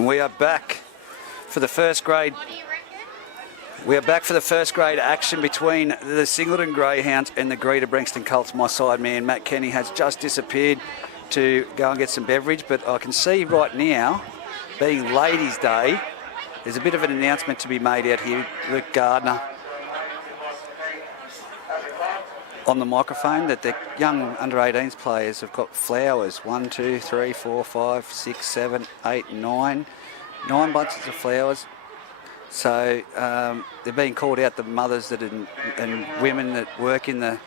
And we are back for the first grade. We are back for the first grade action between the Singleton Greyhounds and the Greta Branxton Colts. My side man, Matt Kenny, has just disappeared to go and get some beverage, but I can see right now, being Ladies' Day, there's a bit of an announcement to be made out here. Luke Gardner on the microphone that the young under-18s players have got flowers. 1, 2, 3, 4, 5, 6, 7, 8, 9. 9 bunches of flowers. So they're being called out, the mothers that and women that work in the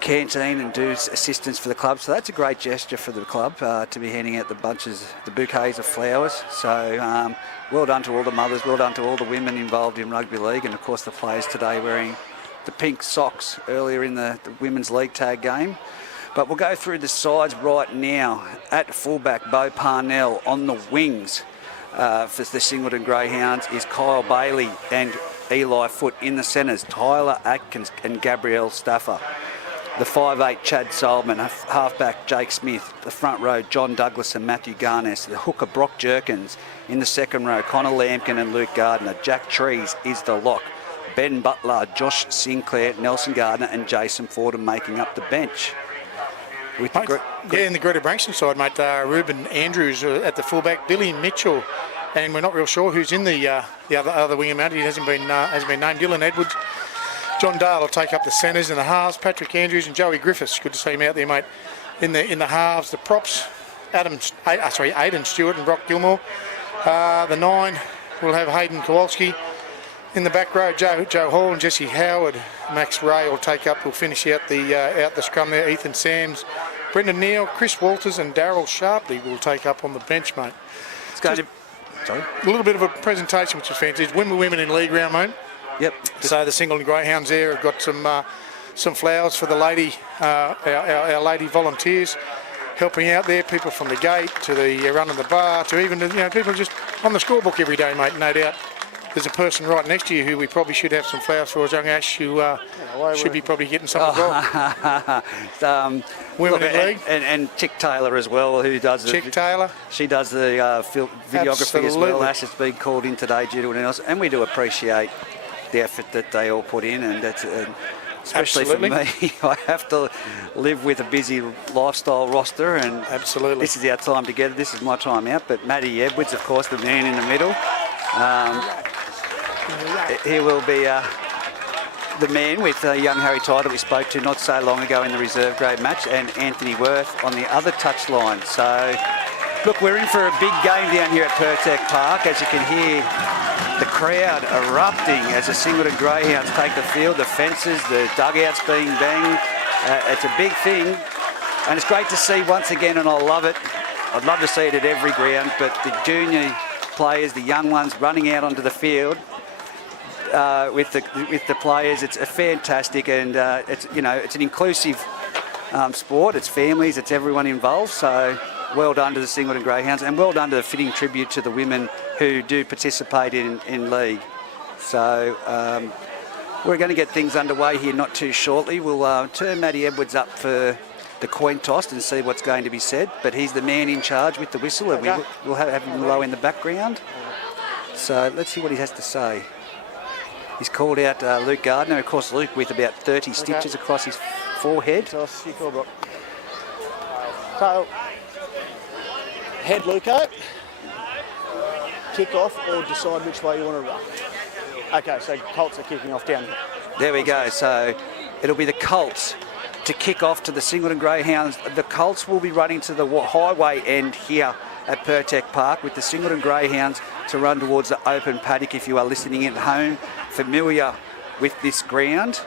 canteen and do assistance for the club. So that's a great gesture for the club to be handing out the bouquets of flowers. So well done to all the mothers, well done to all the women involved in rugby league, and of course the players today wearing the pink socks earlier in the women's league tag game. But we'll go through the sides right now. At fullback, Bo Parnell. On the wings for the Singleton Greyhounds is Kyle Bailey and Eli Foote. In the centres, Tyler Atkins and Gabrielle Staffer. The 5'8", Chad Solomon. Halfback, Jake Smith. The front row, John Douglas and Matthew Garness. The hooker, Brock Jerkins. In the second row, Connor Lampkin and Luke Gardner. Jack Trees is the lock. Ben Butler, Josh Sinclair, Nelson Gardner and Jason Fordham making up the bench. In the Greta Branxton side, mate, Ruben Andrews at the fullback, Billy Mitchell, and we're not real sure who's in the other winger mount. He hasn't been named. Dylan Edwards. John Dale will take up the centres and the halves. Patrick Andrews and Joey Griffiths. Good to see him out there, mate. In the halves, the props, Aidan Stewart and Brock Gilmore. The 9 will have Hayden Kowalski. In the back row, Joe Hall and Jesse Howard. Max Ray will finish out the scrum there. Ethan Sams, Brendan Neal, Chris Walters and Darryl Sharpley will take up on the bench, mate. It's going to... Sorry? A little bit of a presentation, which is fantastic. Women in league round, mate. Yep. So the Singleton Greyhounds there have got some flowers for the lady, our lady volunteers helping out there. People from the gate to the run of the bar to even people just on the scorebook every day, mate. No doubt. There's a person right next to you who we probably should have some flowers for, as young Ash, who should be probably getting some as well. Women in league. And Chick Taylor as well, who does Chick Taylor. She does the videography Absolutely. As well. Ash has been called in today due to an illness, and we do appreciate the effort that they all put in, and that's especially Absolutely. For me. I have to live with a busy lifestyle roster, and Absolutely. This is our time together. This is my time out. But Matty Edwards, of course, the man in the middle. He will be the man with young Harry Ty that we spoke to not so long ago in the reserve grade match, and Anthony Worth on the other touchline. So, look, we're in for a big game down here at Pertec Park. As you can hear, the crowd erupting as the Singleton Greyhounds take the field, the fences, the dugouts being banged. It's a big thing, and it's great to see once again, and I love it. I'd love to see it at every ground, but the junior players, the young ones running out onto the field with the players, it's fantastic, and it's an inclusive sport. It's families, it's everyone involved. So well done to the Singleton Greyhounds, and well done to the fitting tribute to the women who do participate in league. So we're going to get things underway here not too shortly. We'll turn Matty Edwards up for the coin toss and see what's going to be said, but he's the man in charge with the whistle, and we'll have him low in the background. So let's see what he has to say. He's called out Luke Gardner. Of course, Luke with about 30 stitches across his forehead. So, head Luco, kick off or decide which way you want to run. Okay, so Colts are kicking off down here. There we go. So it'll be the Colts to kick off to the Singleton Greyhounds. The Colts will be running to the highway end here at Pertec Park, with the Singleton Greyhounds to run towards the open paddock. If you are listening at home, familiar with this ground,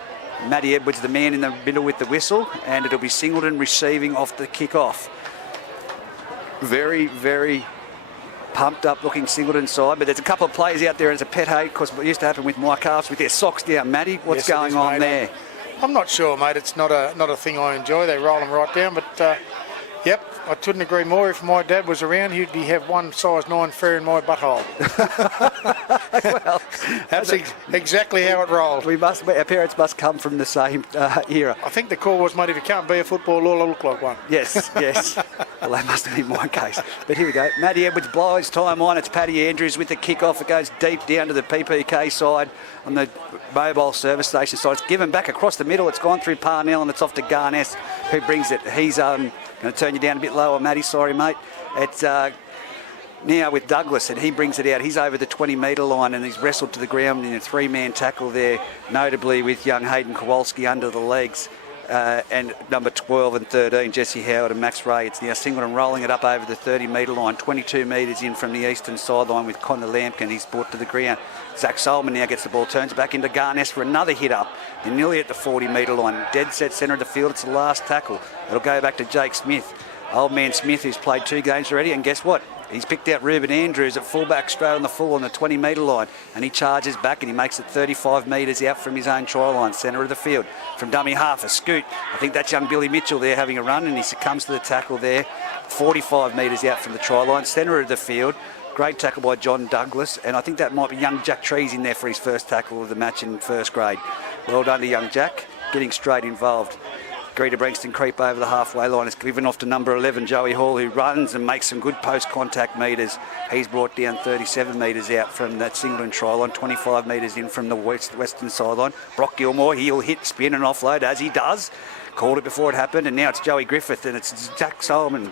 Matty Edwards, the man in the middle with the whistle, and it'll be Singleton receiving off the kick-off. Very, very pumped up looking Singleton side, but there's a couple of players out there, and it's a pet hate, because what used to happen with my calves with their socks down. Matty, what's going on there? I'm not sure, mate. It's not a thing I enjoy. They roll them right down, but yep, I couldn't agree more. If my dad was around, he'd have one size 9 fair in my butthole. Well, that's exactly how it rolled. Our parents must come from the same era. I think the call was, mate, if you can't be a footballer, I'll look like one. Yes, yes. Well, that must have been my case. But here we go. Matty Edwards blows time on. It's Paddy Andrews with the kick-off. It goes deep down to the PPK side on the mobile service station side. It's given back across the middle. It's gone through Parnell and it's off to Garness, who brings it. He's going to turn you down a bit lower, Matty. Sorry, mate. It's now with Douglas, and he brings it out. He's over the 20-metre line, and he's wrestled to the ground in a three-man tackle there, notably with young Hayden Kowalski under the legs. And number 12 and 13, Jesse Howard and Max Ray. It's now Singleton rolling it up over the 30-metre line, 22 metres in from the eastern sideline with Connor Lampkin. He's brought to the ground. Zach Solomon now gets the ball, turns back into Garness for another hit up. They're nearly at the 40-metre line. Dead set centre of the field. It's the last tackle. It'll go back to Jake Smith. Old man Smith, who's played 2 games already, and guess what? He's picked out Ruben Andrews at fullback straight on the full on the 20-metre line, and he charges back and he makes it 35 metres out from his own try line, centre of the field. From dummy half, a scoot. I think that's young Billy Mitchell there having a run, and he succumbs to the tackle there. 45 metres out from the try line, centre of the field. Great tackle by John Douglas, and I think that might be young Jack Trees in there for his first tackle of the match in first grade. Well done to young Jack, getting straight involved. Greta Branxton creep over the halfway line. It's given off to number 11, Joey Hall, who runs and makes some good post-contact metres. He's brought down 37 metres out from that Singleton try line, 25 metres in from the western sideline. Brock Gilmore, he'll hit, spin and offload as he does. Called it before it happened, and now it's Joey Griffith, and it's Chad Solomon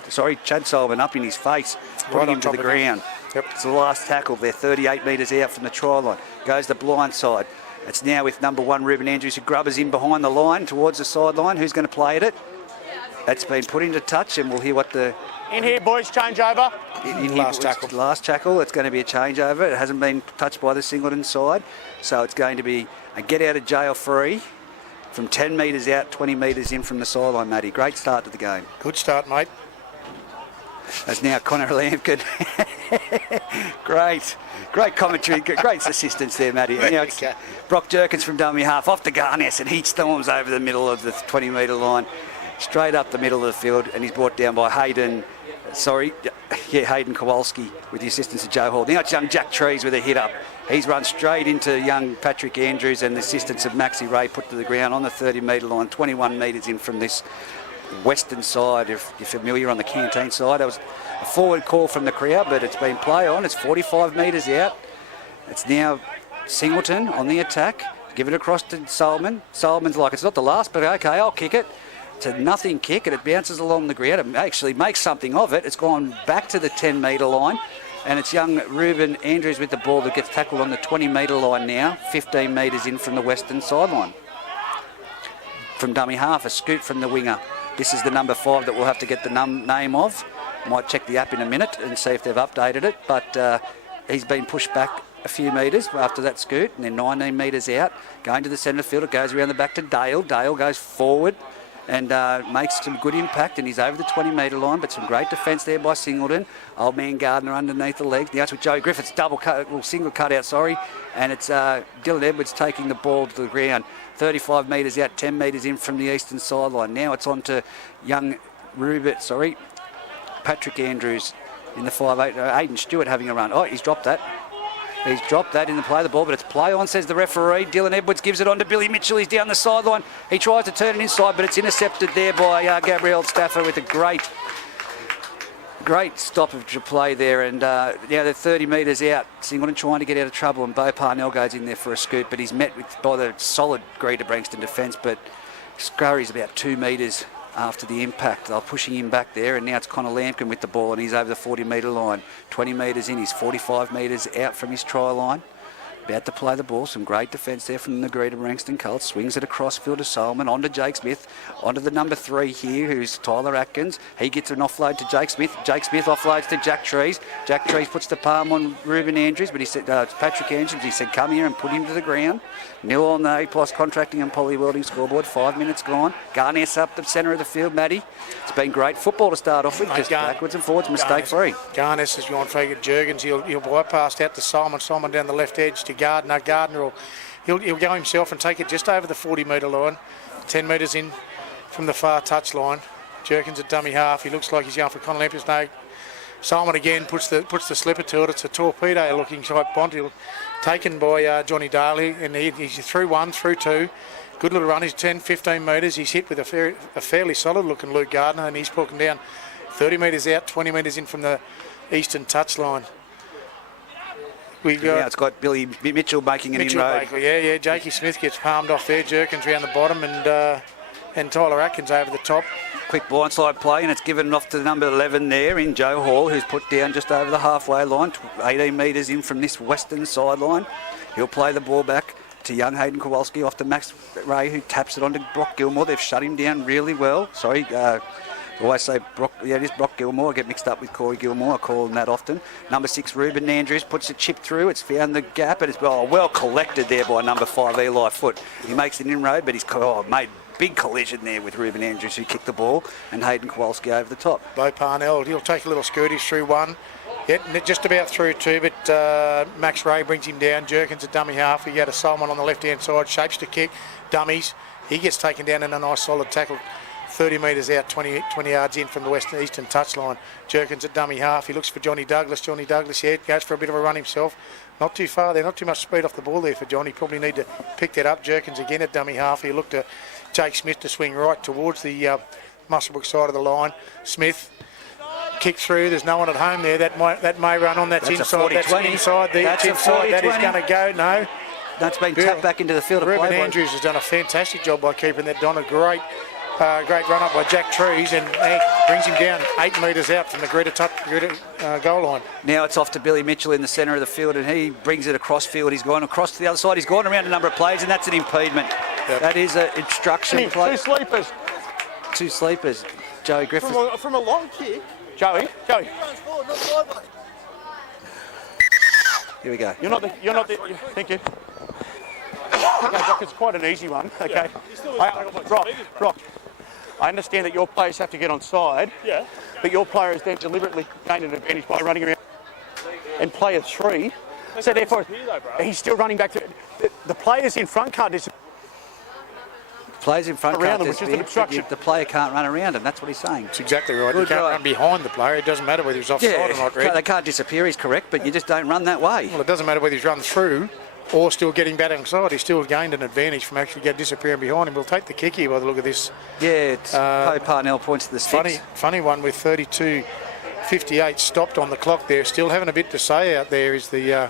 up in his face, putting him to the ground. Yep. It's the last tackle there, 38 metres out from the try line. Goes the blind side. It's now with number 1, Ruben Andrews, who grubbers in behind the line towards the sideline. Who's going to play at it? It's been put into touch, and we'll hear what the... In here, boys, change over. Last tackle. Last tackle. It's going to be a changeover. It hasn't been touched by the Singleton side. So it's going to be a get out of jail free from 10 metres out, 20 metres in from the sideline, Matty. Great start to the game. Good start, mate. That's now Connor Lampkin. Great commentary, great assistance there, Matty. Now it's Brock Jerkins from dummy half, off to Garness, and he storms over the middle of the 20-metre line, straight up the middle of the field, and he's brought down by Hayden Kowalski with the assistance of Joe Hall. Now it's young Jack Trees with a hit up. He's run straight into young Patrick Andrews and the assistance of Maxi Ray put to the ground on the 30-metre line, 21 metres in from this western side. If you're familiar on the canteen side, there was a forward call from the crowd, but it's been play on. It's 45 metres out. It's now Singleton on the attack. Give it across to Solomon. Solomon's like, it's not the last, but okay, I'll kick it. It's a nothing kick, and it bounces along the ground. It actually makes something of it. It's gone back to the 10-metre line, and it's young Ruben Andrews with the ball that gets tackled on the 20-metre line now, 15 metres in from the western sideline. From dummy half, a scoot from the winger. This is the number 5 that we'll have to get the name of. Might check the app in a minute and see if they've updated it, but he's been pushed back a few metres after that scoot, and then 19 metres out, going to the centre field. It goes around the back to Dale. Dale goes forward and makes some good impact, and he's over the 20-metre line, but some great defence there by Singleton. Old man Gardner underneath the legs. Now it's with Joe Griffiths, single cut out, and it's Dylan Edwards taking the ball to the ground. 35 metres out, 10 metres in from the eastern sideline. Now it's on to young Patrick Andrews in the 5'8". Aiden Stewart having a run. Oh, he's dropped that. He's dropped that in the play of the ball, but it's play on, says the referee. Dylan Edwards gives it on to Billy Mitchell. He's down the sideline. He tries to turn it inside, but it's intercepted there by Gabrielle Stafford with a great stoppage of play there. And now they're 30 metres out. Singleton trying to get out of trouble, and Bo Parnell goes in there for a scoot, but he's met by the solid Greta Branxton defence, but scurries about 2 metres after the impact. They're pushing him back there, and now it's Connor Lampkin with the ball, and he's over the 40-metre line. 20 metres in, he's 45 metres out from his try line. About to play the ball. Some great defence there from the Greta Branxton Colts. Swings it across field to Solomon, on to Jake Smith, onto the number 3 here, who's Tyler Atkins. He gets an offload to Jake Smith. Jake Smith offloads to Jack Trees. Jack Trees puts the palm on Ruben Andrews, but he said, it's Patrick Andrews. He said, come here and put him to the ground. Nil on the A+ Contracting and Poly Welding scoreboard. 5 minutes gone. Garness up the centre of the field, Matty. It's been great football to start off with, just backwards and forwards, mistake-free. Garness has gone for Jurgens. He'll bypass out to Solomon. Solomon down the left edge to Gardner. Gardner he'll go himself and take it just over the 40-metre line. 10 metres in from the far touch line. Jurgens at dummy half. He looks like he's going for Connor Lampkin. No. Solomon again puts the slipper to it. It's a torpedo-looking type bont. Taken by Johnny Daly, and he's through 1, through 2. Good little run. He's 10, 15 metres. He's hit with a fairly solid-looking Luke Gardner, and he's pulling down 30 metres out, 20 metres in from the eastern touchline. Yeah, it's got Billy Mitchell making an inroad. Yeah. Jakey Smith gets palmed off there. Jerkins round the bottom and Tyler Atkins over the top. Quick blindside play, and it's given off to number 11 there in Joe Hall, who's put down just over the halfway line, 18 metres in from this western sideline. He'll play the ball back to young Hayden Kowalski off to Max Ray, who taps it onto Brock Gilmore. They've shut him down really well. Sorry, I always say Brock. Yeah, it is Brock Gilmore. I get mixed up with Corey Gilmore. I call him that often. Number 6, Ruben Andrews, puts a chip through. It's found the gap, and it's well collected there by number 5, Eli Foote. He makes an inroad, but he's made big collision there with Ruben Andrews, who kicked the ball, and Hayden Kowalski over the top. Bo Parnell, he'll take a little skirtish through one. Yeah, just about through two, but Max Ray brings him down. Jerkins a dummy half. He had a Solomon on the left-hand side, shapes to kick, dummies. He gets taken down in a nice solid tackle, 30 metres out, 20 yards in from the eastern touchline. Jerkins a dummy half. He looks for Johnny Douglas. Johnny Douglas, yeah, goes for a bit of a run himself. Not too far there, not too much speed off the ball there for Johnny. Probably need to pick that up. Jerkins again at dummy half. He looked at Jake Smith to swing right towards the Musselbrook side of the line. Smith kick through. There's no one at home there. That may run on. That's inside. That's inside. That's inside. That is going to go. No. That's been tapped back into the field of play. Ruben Andrews has done a fantastic job by keeping that down. A great run up by Jack Trees, and he brings him down 8 metres out from the Greta goal line. Now it's off to Billy Mitchell in the centre of the field, and he brings it across field. He's gone across to the other side. He's gone around a number of players, and that's an impediment. Yep. That is an instruction play. Two sleepers. Joey Griffith. From a long kick. Joey. Here we go. You're not the. Thank you. Okay, Brock, it's quite an easy one. Okay. Brock. I understand that your players have to get on side. Yeah. But your player has then deliberately gained an advantage by running around and play a 3. So therefore, he's still running back to the players in front can't disappear. Players in front around can't them, which is an obstruction. The player can't run around him. That's what he's saying. That's exactly right. You can't run behind the player. It doesn't matter whether he's offside or not. Red. They can't disappear. He's correct, but you just don't run that way. Well, it doesn't matter whether he's run through or still getting back onside. He's still gained an advantage from actually disappearing behind him. We'll take the kick here by the look of this. Yeah, it's Poe Parnell points to the sticks. Funny one with 32:58 stopped on the clock there. Still having a bit to say out there is the... No,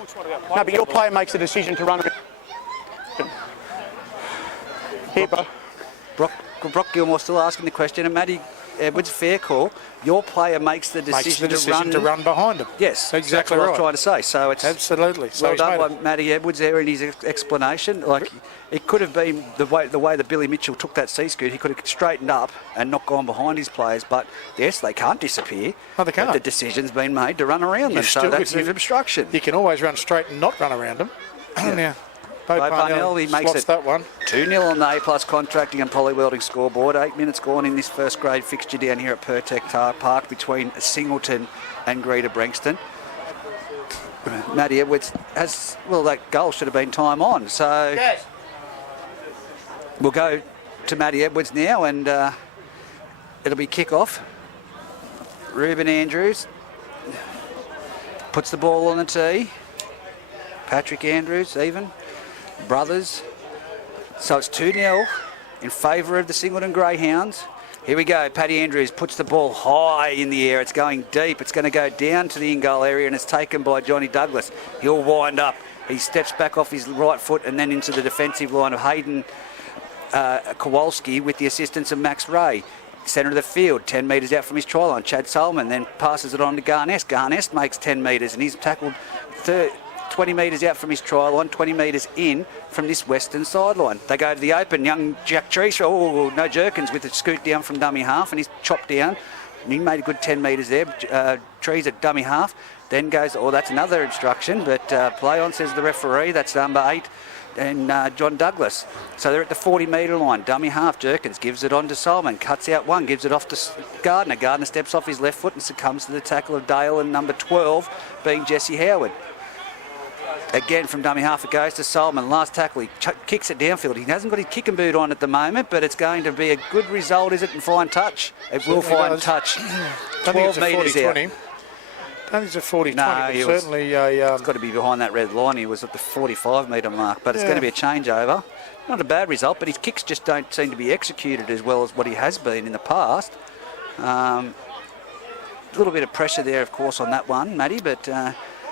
but your player makes a decision to run... Here, bro. Brock Gilmore still asking the question, and Matty Edwards, fair call. Your player makes the decision to run behind him. Yes, exactly what right. I was trying to say. So it's absolutely well done by Matty Edwards there in his explanation. Like it could have been the way that Billy Mitchell took that C-scoot. He could have straightened up and not gone behind his players. But yes, they can't disappear. No, they can't. But the decision's been made to run around them. So that's an obstruction. You can always run straight and not run around them. Now. Poe Parnell, he makes it that one. 2-0 on the A+ Contracting and Poly Welding scoreboard. 8 minutes gone in this first grade fixture down here at Pertec Park between Singleton and Greta Branxton. Matty Edwards has, well, that goal should have been time on. So yes. We'll go to Matty Edwards now, and it'll be kick-off. Ruben Andrews puts the ball on the tee. Patrick Andrews even. Brothers. So it's 2-0 in favour of the Singleton Greyhounds. Here we go. Paddy Andrews puts the ball high in the air. It's going deep. It's going to go down to the in-goal area, and it's taken by Johnny Douglas. He'll wind up. He steps back off his right foot and then into the defensive line of Hayden Kowalski with the assistance of Max Ray. Centre of the field, 10 metres out from his try line. Chad Solomon then passes it on to Garnest. Garnest makes 10 metres, and he's tackled 20 metres out from his try line, 20 metres in from this western sideline. They go to the open. Young Jack Trees, no Jerkins with a scoot down from dummy half, and he's chopped down. And he made a good 10 metres there. Trees at dummy half. Then goes, that's another instruction, but play on, says the referee. That's number 8 and John Douglas. So they're at the 40-metre line. Dummy half, Jerkins gives it on to Solomon. Cuts out one, gives it off to Gardner. Gardner steps off his left foot and succumbs to the tackle of Dale, and number 12 being Jesse Howard. Again, from dummy half, it goes to Solomon. Last tackle, he kicks it downfield. He hasn't got his kicking boot on at the moment, but it's going to be a good result, is it, and fine touch? It will find touch. 12 metres out. I don't think it's a 40-20, no, certainly it's got to be behind that red line. He was at the 45-metre mark, but it's going to be a changeover. Not a bad result, but his kicks just don't seem to be executed as well as what he has been in the past. little bit of pressure there, of course, on that one, Matty, but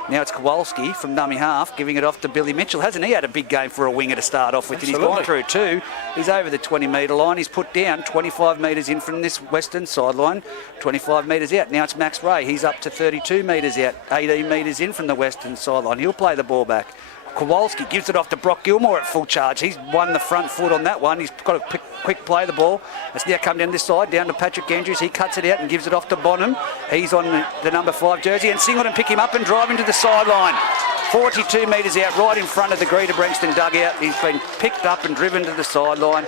now it's Kowalski from dummy half, giving it off to Billy Mitchell. Hasn't he had a big game for a winger to start off with? Absolutely. And he's gone through too. He's over the 20-metre line. He's put down 25 metres in from this western sideline, 25 metres out. Now it's Max Ray. He's up to 32 metres out, 18 metres in from the western sideline. He'll play the ball back. Kowalski gives it off to Brock Gilmore at full charge. He's won the front foot on that one. He's got a quick play the ball. It's now come down this side, down to Patrick Andrews. He cuts it out and gives it off to Bonham. He's on the number 5 jersey, and Singleton pick him up and drive him to the sideline. 42 metres out, right in front of the Greta Branxton dugout. He's been picked up and driven to the sideline.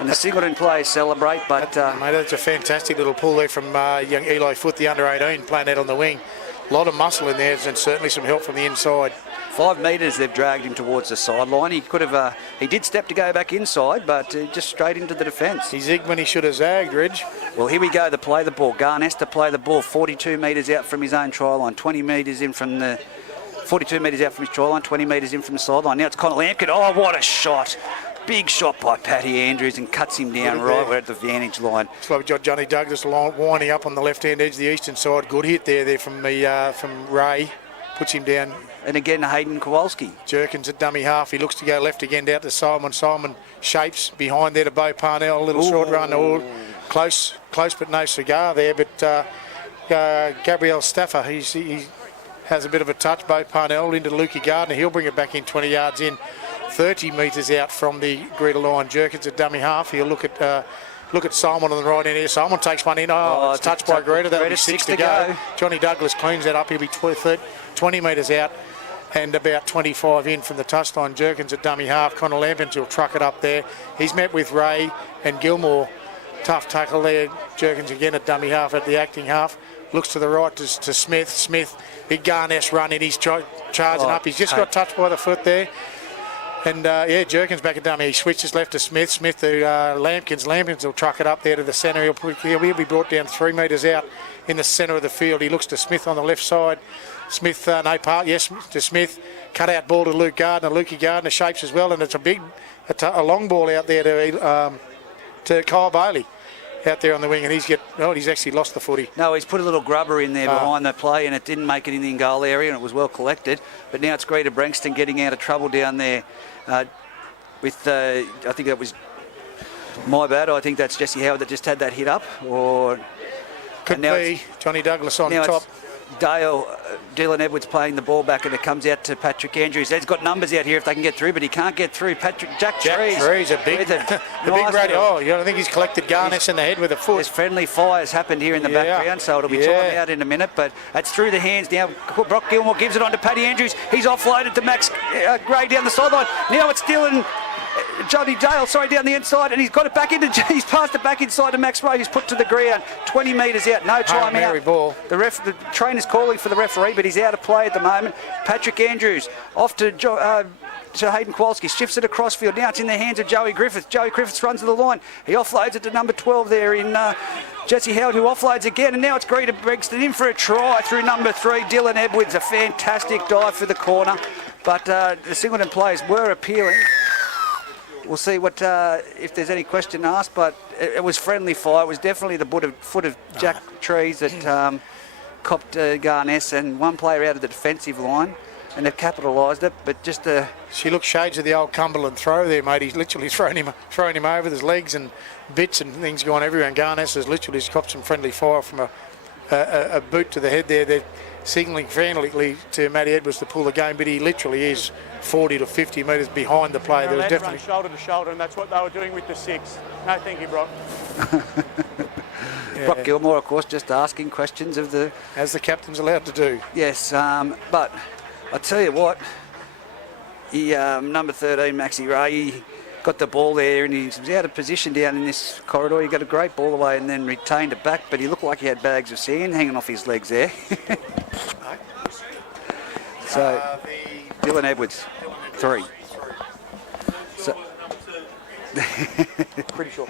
And the Singleton players celebrate, but... Mate, that's a fantastic little pull there from young Eli Foote, the under-18, playing that on the wing. A lot of muscle in there, and certainly some help from the inside. 5 metres they've dragged him towards the sideline. He could have, he did step to go back inside, but just straight into the defence. He zigged when he should have zagged, Reg. Well, here we go to play the ball. Garn has to play the ball 42 metres out from his own try line, 20 metres in from the... 42 metres out from his try line, 20 metres in from the sideline. Now it's Connor Lampkin. Oh, what a shot. Big shot by Paddy Andrews and cuts him down right at the vantage line. That's why we've got Johnny Douglas winding up on the left-hand edge of the eastern side. Good hit there from Ray. Puts him down. And again, Hayden Kowalski. Jerkins at dummy half. He looks to go left again down to Simon. Simon shapes behind there to Bo Parnell. A little short run. All close but no cigar there. But Gabriel Stafford, he has a bit of a touch. Bo Parnell into Lukey Gardner. He'll bring it back in 20 yards in. 30 metres out from the Greta line. Jerkins at dummy half. He'll look at Simon on the right end here. Simon takes one in. It's touched by Greta. That'll be 6 to go. Johnny Douglas cleans that up. He'll be 20 metres out and about 25 in from the touchline. Jerkins at dummy half. Connor Lampins will truck it up there. He's met with Ray and Gilmore. Tough tackle there. Jerkins again at dummy half at the acting half. Looks to the right to Smith. Smith, big Garness run in. He's charging up. He's just got touched by the foot there. And, Jerkins back at dummy. He switches left to Smith. Smith to Lampkins. Lampkins will truck it up there to the centre. He'll be brought down 3 metres out in the centre of the field. He looks to Smith on the left side. Smith, to Smith. Cut out ball to Luke Gardner. Lukey Gardner shapes as well. And it's a long ball out there to Kyle Bailey out there on the wing. And he's actually lost the footy. No, he's put a little grubber in there behind the play, and it didn't make it in the goal area, and it was well collected. But now it's Greta Branxton getting out of trouble down there. I think that was my bad. I think that's Jesse Howard that just had that hit up. Could be Johnny Douglas on top. Dylan Edwards playing the ball back, and it comes out to Patrick Andrews. He's got numbers out here if they can get through, but he can't get through. Jack Trees, a big radio. I think he's collected Garness in the head with a foot. There's friendly fires happened here in the background, so it'll be time out in a minute, but it's through the hands now. Brock Gilmore gives it on to Paddy Andrews. He's offloaded to Max Gray down the sideline. Now it's Dylan Johnny Dale, down the inside, and he's got it back he's passed it back inside to Max Ray, who's put to the ground, 20 metres out, no time out. Ball. The trainer's calling for the referee, but he's out of play at the moment. Patrick Andrews off to Hayden Kowalski, shifts it across field. Now it's in the hands of Joey Griffiths. Joey Griffiths runs to the line. He offloads it to number 12 there in Jesse Howard, who offloads again, and now it's Greta Branxton in for a try through number 3, Dylan Edwards. A fantastic dive for the corner, but the Singleton players were appealing. We'll see if there's any question asked, but it was friendly fire. It was definitely the foot of Jack Trees that copped Garness, and one player out of the defensive line, and they've capitalised it. But she looked shades of the old Cumberland throw there, mate. He's literally thrown him over with his legs and bits and things going everywhere. And Garness has literally copped some friendly fire from a boot to the head there. They're signalling frantically to Matty Edwards to pull the game, but he literally is 40 to 50 metres behind the play. There was definitely shoulder to shoulder, and that's what they were doing with the 6. No, thank you, Brock. Brock Gilmore, of course, just asking questions of as the captain's allowed to do. Yes, but I tell you what, he number 13, Maxi Ray, he got the ball there, and he was out of position down in this corridor. He got a great ball away and then retained it back, but he looked like he had bags of sand hanging off his legs there. So, Dylan Edwards, 3. So, pretty sure.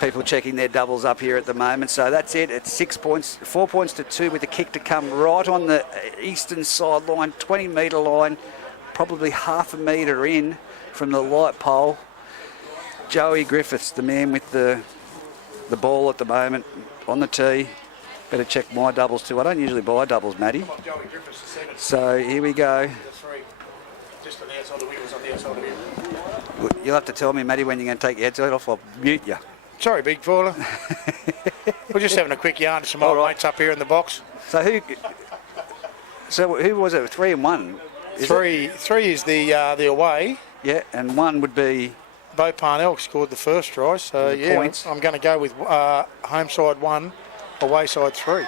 People checking their doubles up here at the moment. So that's it. It's 6 points, 4 points to 2 with the kick to come right on the eastern sideline, 20-metre line, probably half a metre in from the light pole. Joey Griffiths, the man with the ball at the moment on the tee. Better check my doubles too. I don't usually buy doubles, Matty. So here we go. Just on the outside of the wheels, on the outside of the wheel. You'll have to tell me, Matty, when you're going to take your headset off. I'll mute you. Sorry, big faller. We're just having a quick yarn to some old mates up here in the box. So who was it? 3 and 1. Three is the away. Yeah, and 1 would be Bo Parnell scored the first try. So yeah, points. I'm going to go with home side 1, away side 3.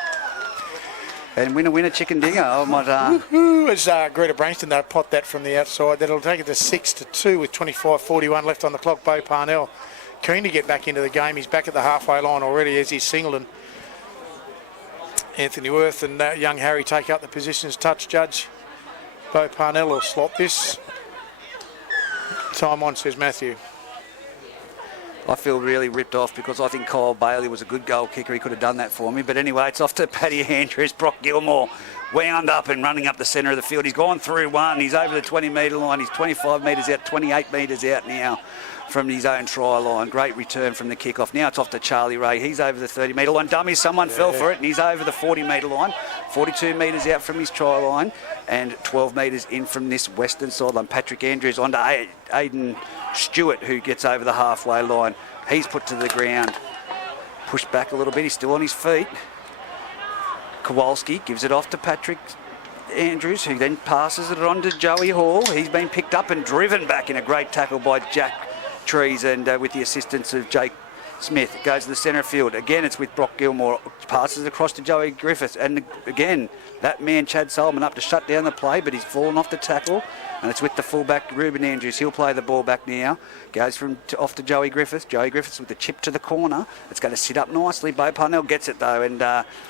And winner chicken dinner. I might. As Greta Branxton, they'll pot that from the outside. That'll take it to 6-2 with 25:41 left on the clock. Bo Parnell keen to get back into the game. He's back at the halfway line already as he's Singleton. Anthony Worth and young Harry take up the positions. Touch judge. Bo Parnell will slot this. Time on, says Matthew. I feel really ripped off because I think Kyle Bailey was a good goal kicker. He could have done that for me. But anyway, it's off to Paddy Andrews. Brock Gilmore wound up and running up the centre of the field. He's gone through 1. He's over the 20-metre line. He's 25 metres out, 28 metres out now from his own try line. Great return from the kickoff. Now it's off to Charlie Ray. He's over the 30-metre line. Dummy, someone fell for it, and he's over the 40-metre line. 42 metres out from his try line and 12 metres in from this western sideline. Patrick Andrews onto Aidan Stewart, who gets over the halfway line. He's put to the ground. Pushed back a little bit. He's still on his feet. Kowalski gives it off to Patrick Andrews, who then passes it on to Joey Hall. He's been picked up and driven back in a great tackle by Jack Trees, and with the assistance of Jake Smith. It goes to the centre field. Again, it's with Brock Gilmore. Passes across to Joey Griffiths. And again, that man, Chad Solomon, up to shut down the play, but he's fallen off the tackle. And it's with the fullback, Ruben Andrews. He'll play the ball back now. Goes off to Joey Griffiths. Joey Griffiths with the chip to the corner. It's going to sit up nicely. Bo Parnell gets it, though. And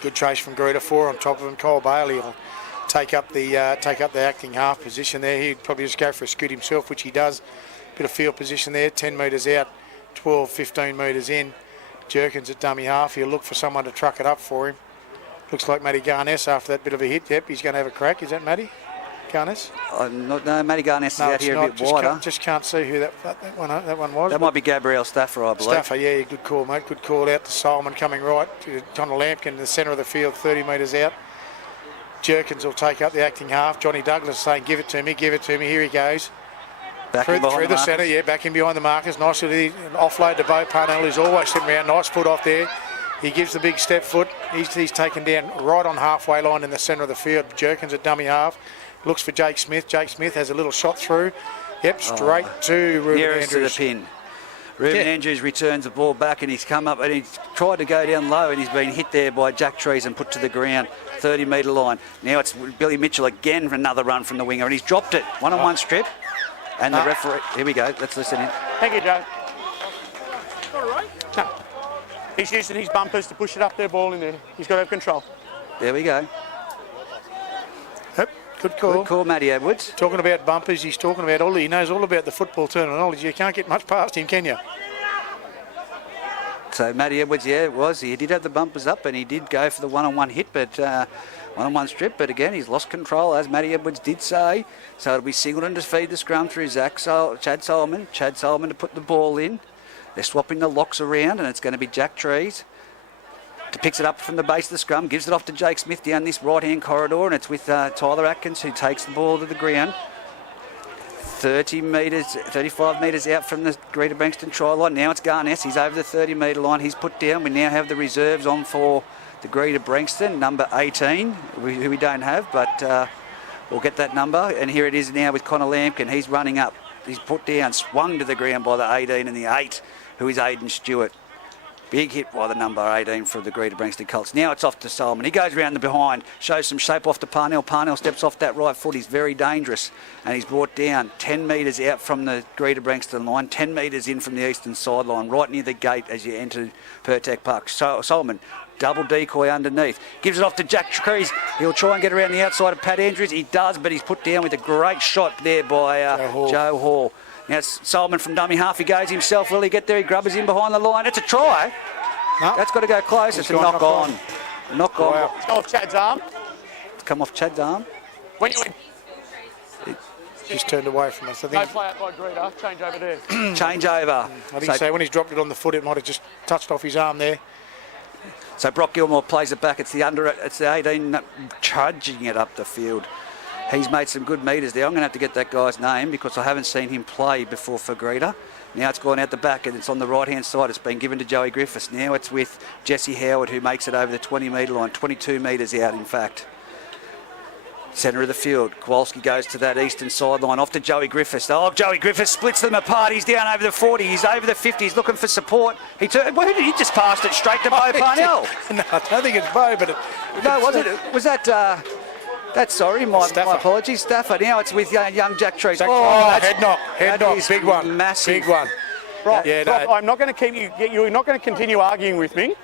good trace from Greta. 4 on top of him. Kyle Bailey will take up the acting half position there. He'd probably just go for a scoot himself, which he does. Bit of field position there. 10 metres out. 12, 15 metres in. Jerkins at dummy half. He'll look for someone to truck it up for him. Looks like Matty Garness after that bit of a hit. Yep, he's going to have a crack. Is that Matty Garness? No, Matty Garness is out here a bit wider. Just can't see who that one was. That might be Gabrielle Stafford, I believe. Stafford, yeah, good call, mate. Good call out to Solomon coming right. To Connor Lampkin in the centre of the field, 30 metres out. Jerkins will take up the acting half. Johnny Douglas saying, give it to me, give it to me. Here he goes. Through the centre, yeah, back in behind the markers. Nicely offload to Bo Parnell, who's always sitting around. Nice foot off there. He gives the big step foot. He's taken down right on halfway line in the centre of the field. Jerkins at dummy half. Looks for Jake Smith. Jake Smith has a little shot through. Yep, straight to Ruben Andrews. To the pin. Ruben Andrews returns the ball back, and he's come up and he's tried to go down low, and he's been hit there by Jack Trees and put to the ground. 30-metre line. Now it's Billy Mitchell again for another run from the winger, and he's dropped it. One-on-one strip. And the referee, here we go, let's listen in. Thank you, Joe. All right. No. He's using his bumpers to push it up there, ball in there. He's got to have control. There we go. Yep, good call. Good call, Matty Edwards. Talking about bumpers, he's talking about all, he knows all about the football terminology. You can't get much past him, can you? So Matty Edwards, yeah, it was. He did have the bumpers up, and he did go for the one-on-one hit, but one-on-one strip. But again, he's lost control, as Matty Edwards did say. So it'll be Singleton to feed the scrum through Chad Solomon. Chad Solomon to put the ball in. They're swapping the locks around, and it's going to be Jack Trees. Picks it up from the base of the scrum, gives it off to Jake Smith down this right-hand corridor, and it's with Tyler Atkins, who takes the ball to the ground. 35 metres out from the Greta Branxton try line. Now it's Garness. He's over the 30-metre line. He's put down. We now have the reserves on for the Greta Branxton, number 18, who we don't have, but we'll get that number. And here it is now with Connor Lampkin. He's running up. He's put down, swung to the ground by the 18 and the 8, who is Aidan Stewart. Big hit by the number 18 for the Greta Branxton Colts. Now it's off to Solomon. He goes around the behind, shows some shape off to Parnell. Parnell steps off that right foot. He's very dangerous. And he's brought down 10 metres out from the Greta Branxton line, 10 metres in from the eastern sideline, right near the gate as you enter Pertec Park. So Solomon, double decoy underneath. Gives it off to Jack Trees. He'll try and get around the outside of Pat Andrews. He does, but he's put down with a great shot there by Joe Hall. Now it's Solomon from dummy half. He goes himself. Will he get there? He grubbers in behind the line. It's a try. No. That's got to go close. It's a knock on. Knock on. Wow. It's come off Chad's arm. It's come off Chad's arm. When you win. Just turned away from us. I think no play out by Greta. Change over there. Change over. I think so when he's dropped it on the foot, it might have just touched off his arm there. So Brock Gilmore plays it back. It's the 18 trudging it up the field. He's made some good metres there. I'm going to have to get that guy's name because I haven't seen him play before for Greta. Now it's gone out the back and it's on the right-hand side. It's been given to Joey Griffiths. Now it's with Jesse Howard, who makes it over the 20-metre line, 22 metres out, in fact. Centre of the field. Kowalski goes to that eastern sideline, off to Joey Griffiths. Oh, Joey Griffiths splits them apart. He's down over the 40. He's over the 50. He's looking for support. He just passed it straight to Bo Parnell. No, I don't think it's Bo, but no, was it? Was that? That's sorry. My apologies. Stafford. Now it's with young Jack Trees. Head knock. Big one. Massive. Big one. Brock, I'm not going to keep you. You're not going to continue arguing with me.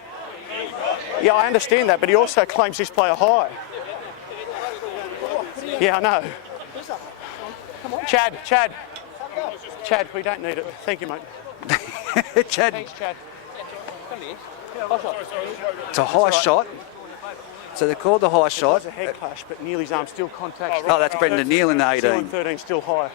Yeah, I understand that, but he also claims this player high. Yeah, I know. Chad, we don't need it. Thank you, mate. Chad. Thanks, Chad. It's a high shot. So they called the high shot. It was a head clash, but Neely's arm still contact. Oh, that's Brendan Neal in the 18. 13 still high.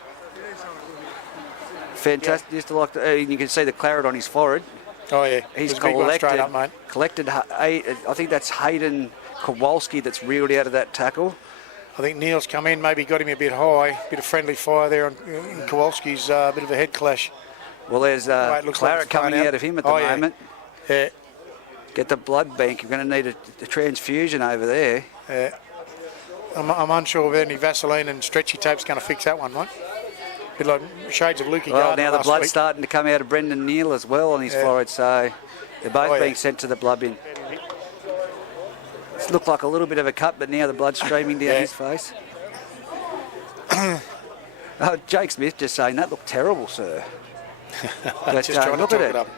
Fantastic. Just to like you can see the claret on his forehead. Oh yeah, He's collected. Straight up, mate. Collected. I think that's Hayden Kowalski that's reeled out of that tackle. I think Neil's come in, maybe got him a bit high, bit of friendly fire there on Kowalski's bit of a head clash. Well, there's claret coming out of him at the moment. Yeah. Get the blood bank. You're going to need a transfusion over there. Yeah. I'm unsure if any Vaseline and stretchy tape's going to fix that one, mate. A bit like shades of Lukey Gardner. Well, now the blood's starting to come out of Brendan Neal as well on his forehead, so they're both being sent to the blood bin. It's looked like a little bit of a cut, but now the blood's streaming down his face. Jake Smith just saying, that looked terrible, sir. But, just trying to talk it up.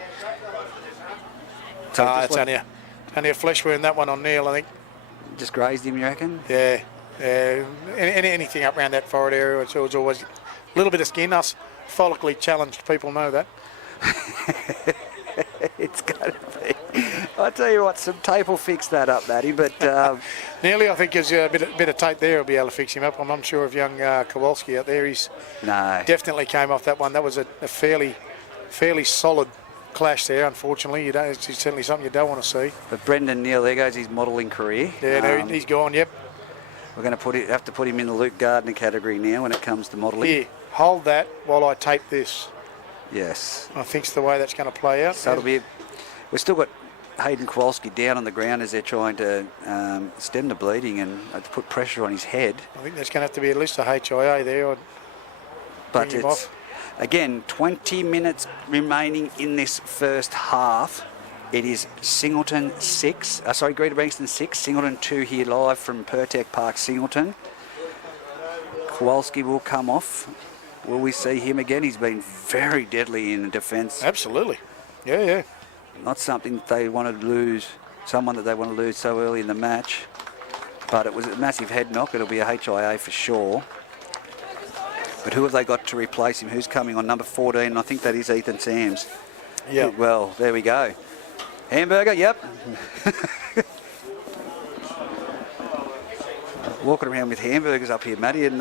So it's only a flesh wound, that one on Neil, I think. Just grazed him, you reckon? Yeah. Anything up around that forehead area, it's always a little bit of skin. Us follically challenged people know that. It's going to be. I tell you what, some tape will fix that up, Matty. But Nearly, I think there's a bit of tape there will be able to fix him up. I'm unsure of young Kowalski out there. He's definitely came off that one. That was a fairly solid clash there. Unfortunately, it's certainly something you don't want to see. But Brendan Neal, there goes his modelling career. Yeah, no, he's gone. Yep. We're going to have to put him in the Luke Gardner category now when it comes to modelling. Here, hold that while I tape this. Yes. I think it's the way that's going to play out. So it'll be. We've still got Hayden Kowalski down on the ground as they're trying to stem the bleeding and to put pressure on his head. I think there's going to have to be at least a HIA there. But it's, again, 20 minutes remaining in this first half. It is Singleton 6, Greta Branxton 6, Singleton 2 here live from Pertec Park, Singleton. Kowalski will come off. Will we see him again? He's been very deadly in the defence. Absolutely. Yeah. Not something that they want to lose, someone that they want to lose so early in the match. But it was a massive head knock. It'll be a HIA for sure. But who have they got to replace him? Who's coming on number 14? I think that is Ethan Sams. Yeah. Well, there we go. Hamburger, yep. Walking around with hamburgers up here, Matty, and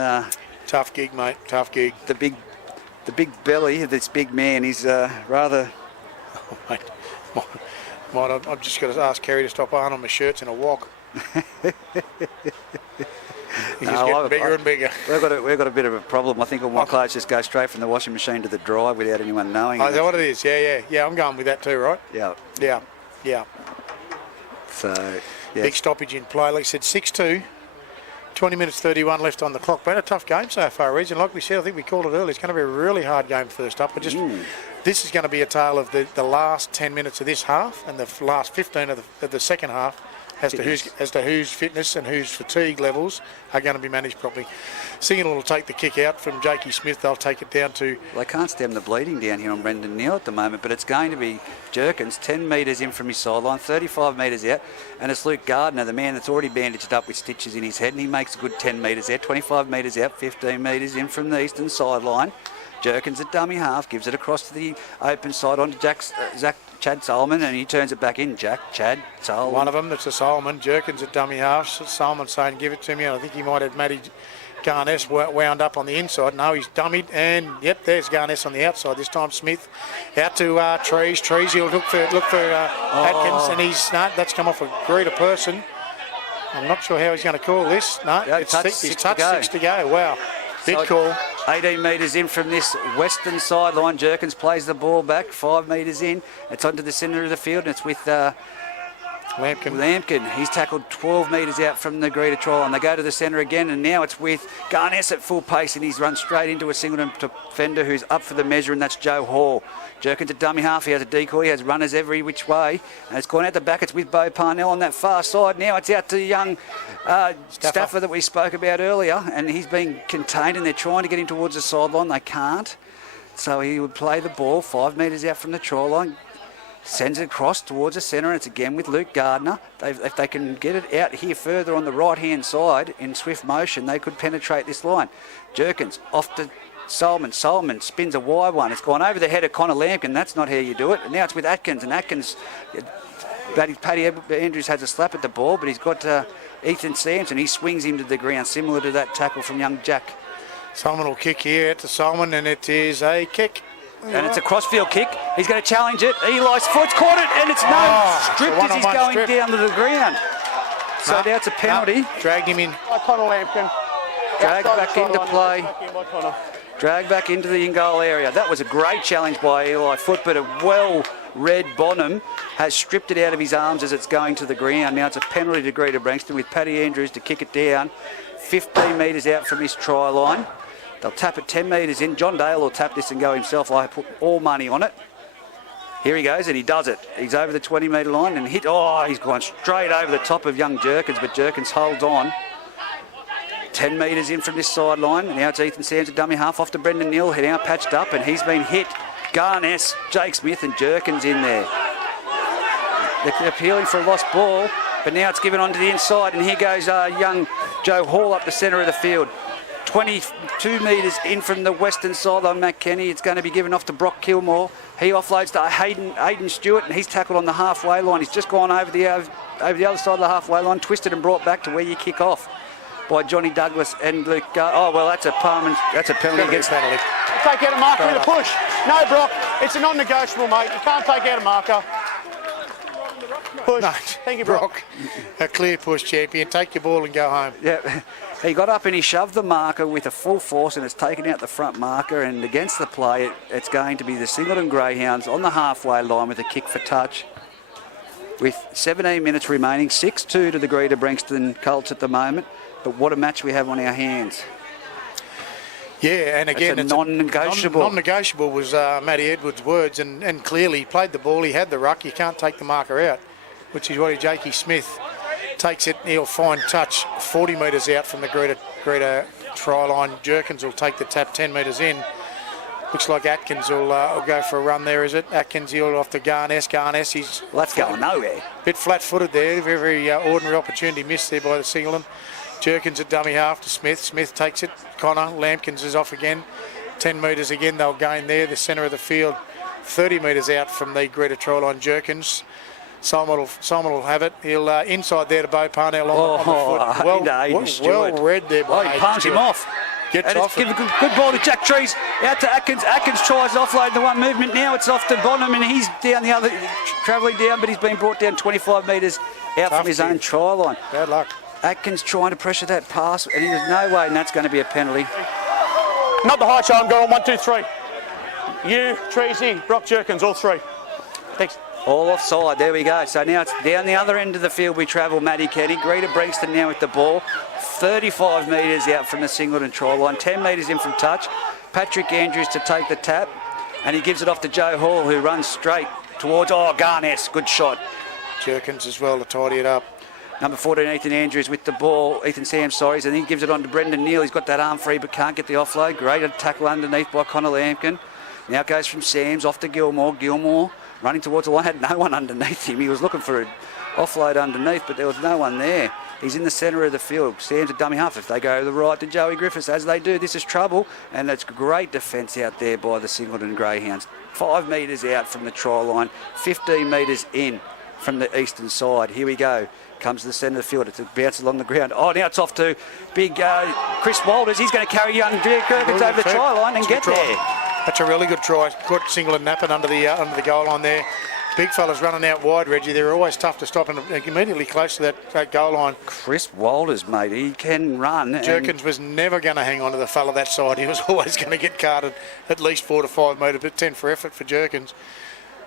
tough gig, mate. Tough gig. The big belly of this big man is rather. Oh, mate. I've just got to ask Kerry to stop on my shirts in a walk. He's just getting bigger and bigger. We've got a bit of a problem. I think all my clothes just go straight from the washing machine to the dryer without anyone knowing. Oh, is that what it is? Yeah. I'm going with that too, right? Yeah. So, yeah. Big stoppage in play. Like I said, 6-2. 20 minutes 31 left on the clock. Been a tough game so far, Region. Like we said, I think we called it earlier. It's going to be a really hard game first up. But this is going to be a tale of the last 10 minutes of this half and the last 15 of the second half as to whose fitness and whose fatigue levels are going to be managed properly. Singleton will take the kick out from Jakey Smith. They'll take it down to... Well, they can't stem the bleeding down here on Brendan Neal at the moment, but it's going to be Jerkins, 10 metres in from his sideline, 35 metres out, and it's Luke Gardner, the man that's already bandaged up with stitches in his head, and he makes a good 10 metres out, 25 metres out, 15 metres in from the eastern sideline. Jerkins at dummy half, gives it across to the open side onto Chad Solomon, and he turns it back in. Chad Solomon. One of them, that's a Solomon. Jerkins at dummy half. Solomon saying, give it to me. And I think he might have Garness wound up on the inside. No, he's dummied, and yep, there's Garness on the outside. This time Smith out to Trees. Trees, he'll look for Atkins, and that's come off a Greta person. I'm not sure how he's going to call this. No, it's six to go. Wow, big call. 18 metres in from this western sideline. Jerkins plays the ball back 5 metres in. It's onto the centre of the field, and it's with Lampkin. He's tackled 12 metres out from the Greta try line. They go to the centre again, and now it's with Garness at full pace, and he's run straight into a Singleton defender who's up for the measure, and that's Joe Hall. Jerkins a dummy half. He has a decoy. He has runners every which way, and it's gone out the back. It's with Bo Parnell on that far side. Now it's out to young Stafford that we spoke about earlier, and he's been contained, and they're trying to get him towards the sideline. They can't. So he would play the ball 5 metres out from the try line. Sends it across towards the centre, and it's again with Luke Gardner. If they can get it out here further on the right-hand side in swift motion, they could penetrate this line. Jerkins off to Solomon. Solomon spins a wide one. It's gone over the head of Connor Lampkin. That's not how you do it. And now it's with Atkins, and Atkins... Paddy Andrews has a slap at the ball, but he's got Ethan Sampson. He swings him to the ground, similar to that tackle from young Jack. Solomon will kick here to Solomon, and it is a kick. And it's a crossfield kick. He's going to challenge it. Eli's foot's caught it, and it's stripped as he's going down to the ground. So now it's a penalty. Dragged him in. Connor Lampkin. Dragged back into play. Dragged back into the in-goal area. That was a great challenge by Eli Foot, but a well-read Bonham has stripped it out of his arms as it's going to the ground. Now it's a penalty to Greta Branxton with Paddy Andrews to kick it down 15 metres out from his try line. They'll tap it 10 metres in. John Dale will tap this and go himself. I put all money on it. Here he goes, and he does it. He's over the 20-metre line and hit. Oh, he's gone straight over the top of young Jerkins, but Jerkins holds on. 10 metres in from this sideline. Now it's Ethan Sands, a dummy half off to Brendan Neal. Now patched up, and he's been hit. Garness, Jake Smith, and Jerkins in there. They're appealing for a lost ball, but now it's given onto the inside, and here goes young Joe Hall up the centre of the field. 22 metres in from the western side on Matt Kenny. It's going to be given off to Brock Kilmore. He offloads to Hayden Stewart, and he's tackled on the halfway line. He's just gone over the other side of the halfway line, twisted and brought back to where you kick off by Johnny Douglas and Luke. That's a penalty against penalty. Take out a marker with a push. No, Brock, it's a non-negotiable, mate. You can't take out a marker. Push. No, thank you, Brock. A clear push, champion. Take your ball and go home. Yeah. He got up and he shoved the marker with a full force, and it's taken out the front marker, and against the play it's going to be the Singleton Greyhounds on the halfway line with a kick for touch. With 17 minutes remaining, 6-2 to the Greta Branxton Colts at the moment, but what a match we have on our hands. Yeah, and again, it's a non-negotiable. Non-negotiable was Matty Edwards' words, and clearly he played the ball, he had the ruck, you can't take the marker out, which is what Jakey Smith takes it. He'll find touch 40 metres out from the Greta try line. Jerkins will take the tap 10 metres in. Looks like Atkins will go for a run there, is it? Atkins, he'll off to Garness. He's... Well, that's going nowhere. Bit flat-footed there. Very ordinary opportunity missed there by the Singleton. Jerkins at dummy half to Smith. Smith takes it. Connor. Lampkins is off again. 10 metres again. They'll gain there. The centre of the field. 30 metres out from the Greta try line. Jerkins. Solomon will have it. He'll inside there to Bo Parnell on the foot. Well read there by he palms him off. Gets off. Give a good ball to Jack Trees. Out to Atkins. Atkins tries to offload the one movement. Now it's off to Bonham, and he's down the other, travelling down, but he's been brought down 25 metres out from his own try line. Bad luck. Atkins trying to pressure that pass, and there's no way, and that's going to be a penalty. Not the high show. I'm going 1, 2, 3. You, Treasy, Brock Jerkins, all three. Thanks. All offside, there we go. So now it's down the other end of the field we travel, Matty Kenny. Greta Branxton now with the ball. 35 metres out from the Singleton try line. 10 metres in from touch. Patrick Andrews to take the tap. And he gives it off to Joe Hall, who runs straight towards... Garness, good shot. Jerkins as well to tidy it up. Number 14, Ethan Andrews with the ball. Ethan Sams, and he gives it on to Brendan Neal. He's got that arm free but can't get the offload. Great tackle underneath by Connor Lampkin. Now it goes from Sams off to Gilmore. Gilmore running towards the line, had no one underneath him. He was looking for an offload underneath, but there was no one there. He's in the centre of the field. Sam's a dummy half. If they go to the right to Joey Griffiths, as they do, this is trouble. And it's great defence out there by the Singleton Greyhounds. 5 metres out from the try line, 15 metres in. from the eastern side. Here we go. Comes to the centre of the field. It's a bounce along the ground. Oh, now it's off to big Chris Walters. He's going to carry young Derek Perkins over the try line and get there. That's a really good try. Caught Singleton napping under the goal line there. Big fellas running out wide, Reggie. They're always tough to stop and immediately close to that goal line. Chris Walters, mate, he can run. Jerkins was never going to hang on to the fella that side. He was always going to get carted at least 4 to 5 metres, but 10 for effort for Jerkins.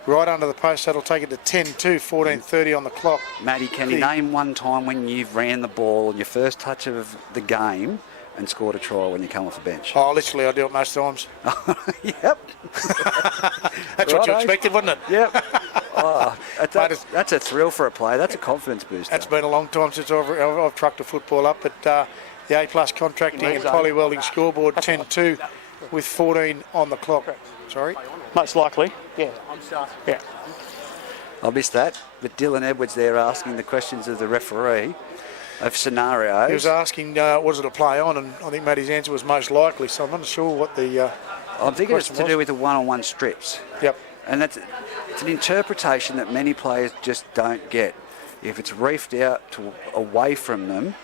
Right under the post, that'll take it to 10-2, 14:30 on the clock. Matty, can you name one time when you've ran the ball on your first touch of the game and scored a try when you come off the bench? Oh, literally, I do it most times. Yep. That's what you expected, wasn't it? Yep. Oh, that's a thrill for a player. That's a confidence booster. That's been a long time since I've trucked a football up, but the A-plus contracting and poly welding scoreboard 10-2 with 14 on the clock. Sorry? Most likely, yeah. Yeah. I missed that. But Dylan Edwards there asking the questions of the referee of scenarios. He was asking, was it a play on? And I think Matty's answer was most likely, so I'm not sure what the I'm thinking it's to do with the one-on-one strips. Yep. And it's an interpretation that many players just don't get. If it's reefed out away from them,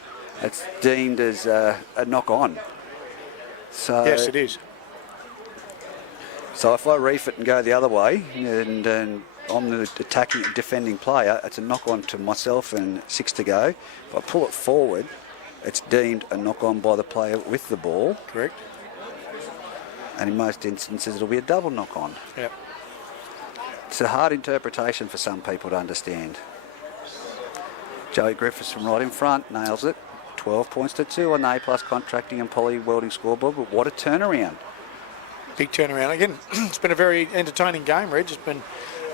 it's deemed as a knock-on. So yes, it is. So if I reef it and go the other way, and I'm the attacking, defending player, it's a knock-on to myself and 6 to go. If I pull it forward, it's deemed a knock-on by the player with the ball. Correct. And in most instances, it'll be a double knock-on. Yep. It's a hard interpretation for some people to understand. Joey Griffiths from right in front nails it. 12 points to 2 on the A-plus contracting and poly welding scoreboard, but what a turnaround. Big turnaround. Again, it's been a very entertaining game, Reg. It's been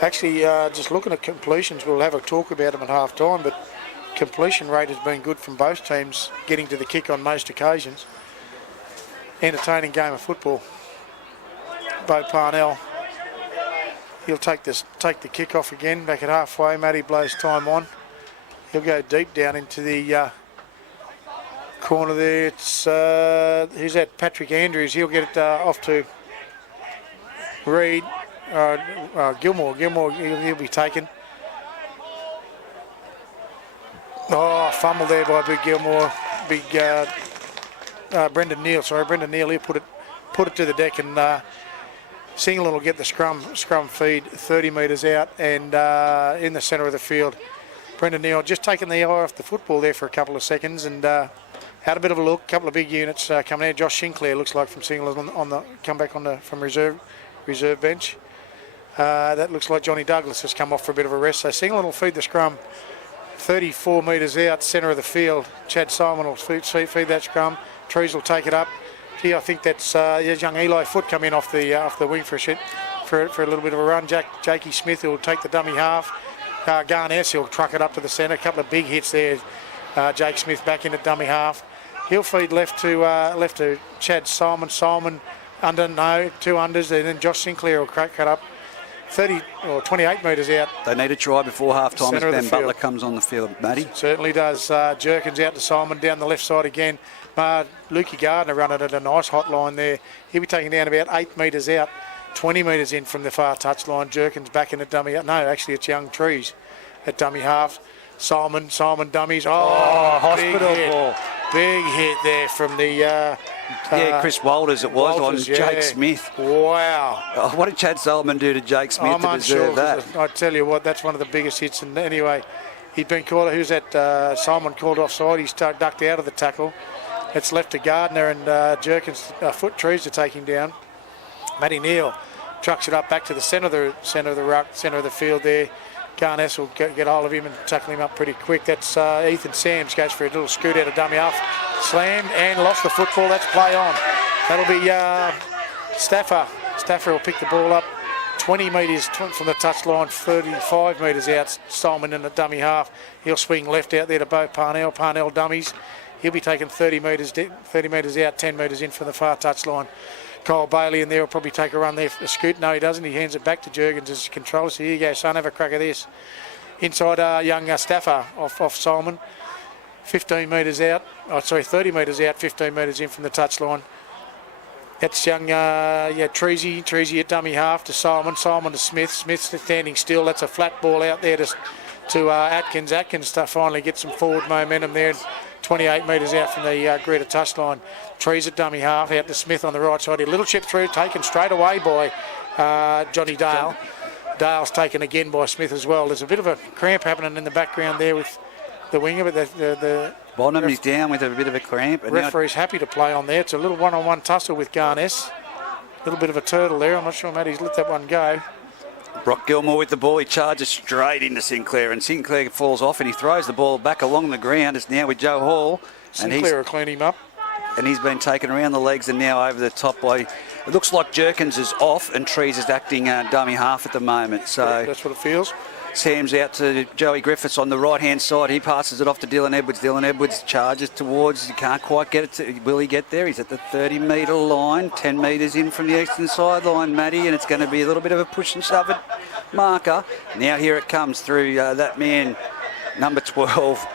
actually just looking at completions. We'll have a talk about them at half time, but completion rate has been good from both teams, getting to the kick on most occasions. Entertaining game of football. Bo Parnell, he'll take the kick off again, back at halfway. Matty blows time on. He'll go deep down into the corner there. It's who's that? Patrick Andrews. He'll get it off to Reed. Gilmore, he'll be taken. Oh, fumble there by Big Gilmore. Big Brendan Neal. Sorry, Brendan Neal. He'll put it to the deck, and Singleton will get the scrum feed 30 metres out and in the centre of the field. Brendan Neal just taking the eye off the football there for a couple of seconds and had a bit of a look. A couple of big units coming out. Josh Sinclair looks like from Singleton on the comeback from reserve bench. That looks like Johnny Douglas has come off for a bit of a rest. So Singleton will feed the scrum 34 metres out, centre of the field. Chad Simon will feed that scrum. Trees will take it up. Gee, I think that's young Eli Foote come in off the wing for a little bit of a run. Jakey Smith will take the dummy half. Garness, he'll truck it up to the centre. A couple of big hits there. Jake Smith back in at dummy half. He'll feed left to Chad Simon. Simon under, no, 2 unders, and then Josh Sinclair will cut up 30 or 28 metres out. They need a try before half-time as Ben Butler field. comes on the field, Matty. Certainly does. Jerkins out to Simon down the left side again. Lukey Gardner running at a nice hot line there. He'll be taking down about 8 metres out, 20 metres in from the far touchline. Jerkins back in at dummy. No, actually it's young Trees at dummy half. Simon dummies. Oh, hospital ball. Big hit there from the... Chris Walters it was on Jake Smith. Wow. Oh, what did Chad Solomon do to Jake Smith to deserve that? I tell you what, that's one of the biggest hits. And anyway, he'd been called... Who's that? Simon called offside. He's ducked out of the tackle. It's left to Gardner and Jerkins Foot Trees to take him down. Matty Neal trucks it up back to the centre of the field there. Garness will get hold of him and tackle him up pretty quick. That's Ethan Sams goes for a little scoot out of dummy half. Slammed and lost the football. That's play on. That'll be Stafford. Stafford will pick the ball up 20 metres from the touchline, 35 metres out. Solomon in the dummy half. He'll swing left out there to Bo Parnell. Parnell dummies. He'll be taking 30 metres out, 10 metres in from the far touchline. Kyle Bailey in there will probably take a run there for a scoot. No, he doesn't. He hands it back to Jurgens as controller. So here you go, son, have a crack at this. Inside young Staffer off Solomon. 15 metres out. 30 metres out, 15 metres in from the touchline. That's young, Treasy at dummy half to Solomon. Solomon to Smith. Smith's standing still. That's a flat ball out there to to Atkins. Atkins finally gets some forward momentum there. 28 metres out from the Greta touchline. Trees at dummy half, out to Smith on the right side. A little chip through, taken straight away by Johnny Dale. Dale's taken again by Smith as well. There's a bit of a cramp happening in the background there with the winger, but the Bonham is down with a bit of a cramp. And referee's happy to play on there. It's a little one-on-one tussle with Garness. A little bit of a turtle there. I'm not sure Matty's let that one go. Brock Gilmore with the ball. He charges straight into Sinclair, and Sinclair falls off, and he throws the ball back along the ground. It's now with Joe Hall. Sinclair will clean him up. And he's been taken around the legs and now over the top by... It looks like Jerkins is off and Trees is acting dummy half at the moment. So that's what it feels. Sam's out to Joey Griffiths on the right-hand side. He passes it off to Dylan Edwards. Dylan Edwards charges towards... He can't quite get it. Will he get there? He's at the 30-metre line, 10 metres in from the eastern sideline, Matty, and it's going to be a little bit of a push and shove at marker. Now here it comes through that man, number 12,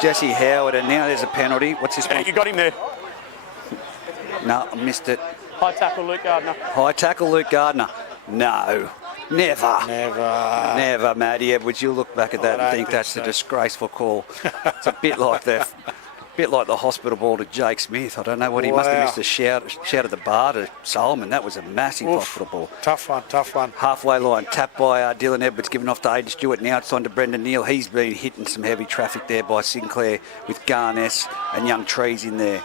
Jesse Howard, and now there's a penalty. What's this one? You got him there. No, I missed it. High tackle, Luke Gardner. High tackle, Luke Gardner. No. Never. Never, Matty Edwards. You'll look back at that and think that's a disgraceful call. It's a bit like the hospital ball to Jake Smith. I don't know what he must have missed a shout at the bar to Solomon. That was a massive hospital ball. Tough one. Halfway line, tapped by Dylan Edwards, given off to Aiden Stewart. Now it's on to Brendan Neal. He's been hitting some heavy traffic there by Sinclair with Garness and Young Trees in there.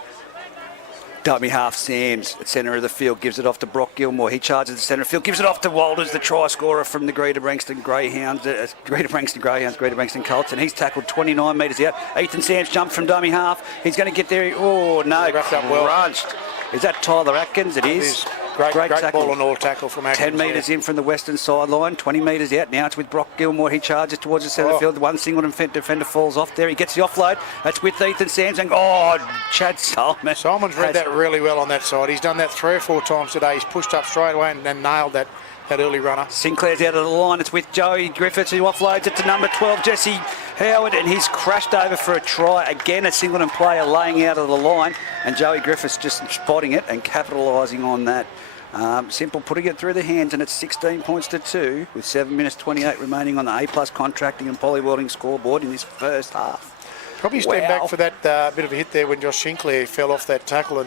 Dummy half Sams at centre of the field, gives it off to Brock Gilmore. He charges the centre of the field, gives it off to Walters, the try scorer from the Greta Branxton Colts, and he's tackled 29 metres out. Ethan Sams jumped from dummy half. He's going to get there. Oh, no, wrapped up well. Crunched. Is that Tyler Atkins? It is. Great tackle. ball and all tackle from Atkins. 10 metres in from the western sideline, 20 metres out. Now it's with Brock Gilmore. He charges towards the centre field. One Singleton defender falls off there. He gets the offload. That's with Ethan Sams. And Chad Solomon. Simon's read that really well on that side. He's done that 3 or 4 times today. He's pushed up straight away and then nailed that early runner. Sinclair's out of the line. It's with Joey Griffiths who offloads it to number 12, Jesse Howard, and he's crashed over for a try. Again, a Singleton player laying out of the line, and Joey Griffiths just spotting it and capitalising on that. Simple putting it through the hands, and it's 16 points to 2 with 7 minutes 28 remaining on the A+ contracting and poly welding scoreboard in this first half. Probably stand back for that bit of a hit there when Josh Sinclair fell off that tackle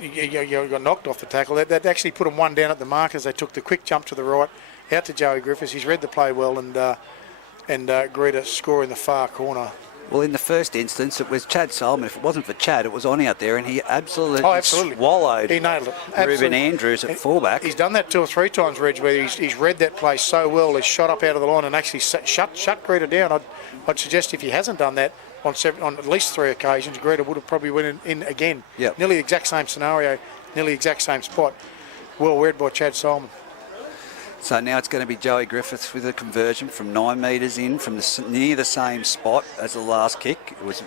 you got knocked off the tackle. That actually put him one down at the mark as they took the quick jump to the right out to Joey Griffiths. He's read the play well, and Greta score in the far corner. Well, in the first instance, it was Chad Solomon. If it wasn't for Chad, it was on out there, and he absolutely swallowed. He nailed it. Ruben Andrews at fullback. He's done that 2 or 3 times, Reg, where he's read that play so well. He's shot up out of the line and actually shut Greta down. I'd suggest if he hasn't done that on at least 3 occasions, Greta would have probably went in again. Yep. Nearly the exact same scenario, nearly the exact same spot. Well read by Chad Solomon. So now it's going to be Joey Griffiths with a conversion from 9 metres in from near the same spot as the last kick. It was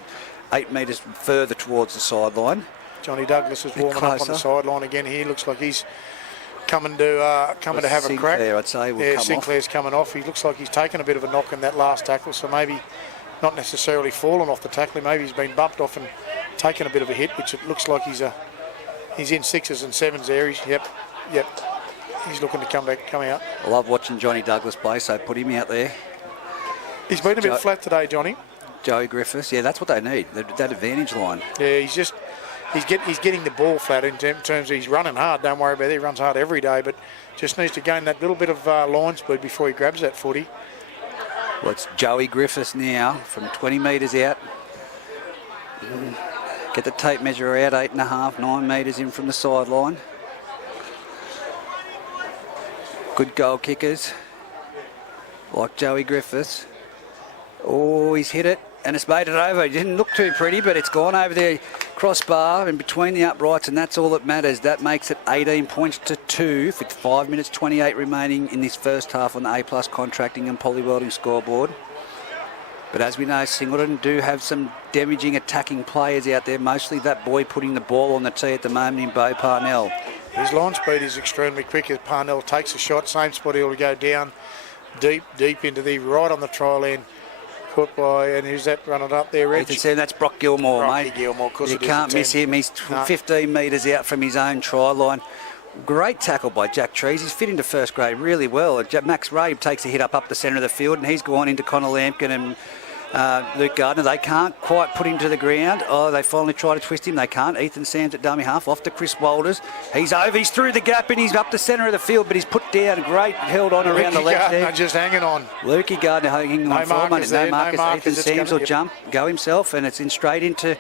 8 metres further towards the sideline. Johnny Douglas is warming up on the sideline again here. Looks like he's coming to have a crack. I'd say, Sinclair's coming off. He looks like he's taken a bit of a knock in that last tackle, so maybe not necessarily fallen off the tackle. Maybe he's been bumped off and taken a bit of a hit, which it looks like he's in 6s and 7s there. Yep. He's looking to come out. I love watching Johnny Douglas play, so put him out there. He's been a bit flat today, Johnny. Joey Griffiths, yeah, that's what they need, that advantage line. Yeah, he's getting the ball flat in terms of he's running hard. Don't worry about it, he runs hard every day, but just needs to gain that little bit of line speed before he grabs that footy. Well, it's Joey Griffiths now from 20 metres out. Get the tape measure out, 8.5, 9 metres in from the sideline. Good goal kickers, like Joey Griffiths. Oh, he's hit it, and it's made it over. It didn't look too pretty, but it's gone over the crossbar and between the uprights, and that's all that matters. That makes it 18 points to 2 with 5 minutes 28 remaining in this first half on the A+ contracting and poly welding scoreboard. But as we know, Singleton do have some damaging attacking players out there, mostly that boy putting the ball on the tee at the moment in Bo Parnell. His line speed is extremely quick as Parnell takes a shot. Same spot, he'll go down deep into right on the try line. Caught by, and who's that running up there, Reg? That's Brock Gilmore, mate. Gilmore, you can't miss him. He's 15 metres out from his own try line. Great tackle by Jack Trees. He's fit into first grade really well. Max Ray takes a hit up the centre of the field, and he's gone into Connor Lampkin and Luke Gardner. They can't quite put him to the ground. Oh, they finally try to twist him. They can't. Ethan Sams at dummy half. Off to Chris Walters. He's over. He's through the gap and he's up the centre of the field, but he's put down. Great held on around the left there. Just hanging on. Lukey Gardner hanging on for a minute. No Marcus. Ethan Sams will jump, go himself, and it's in straight into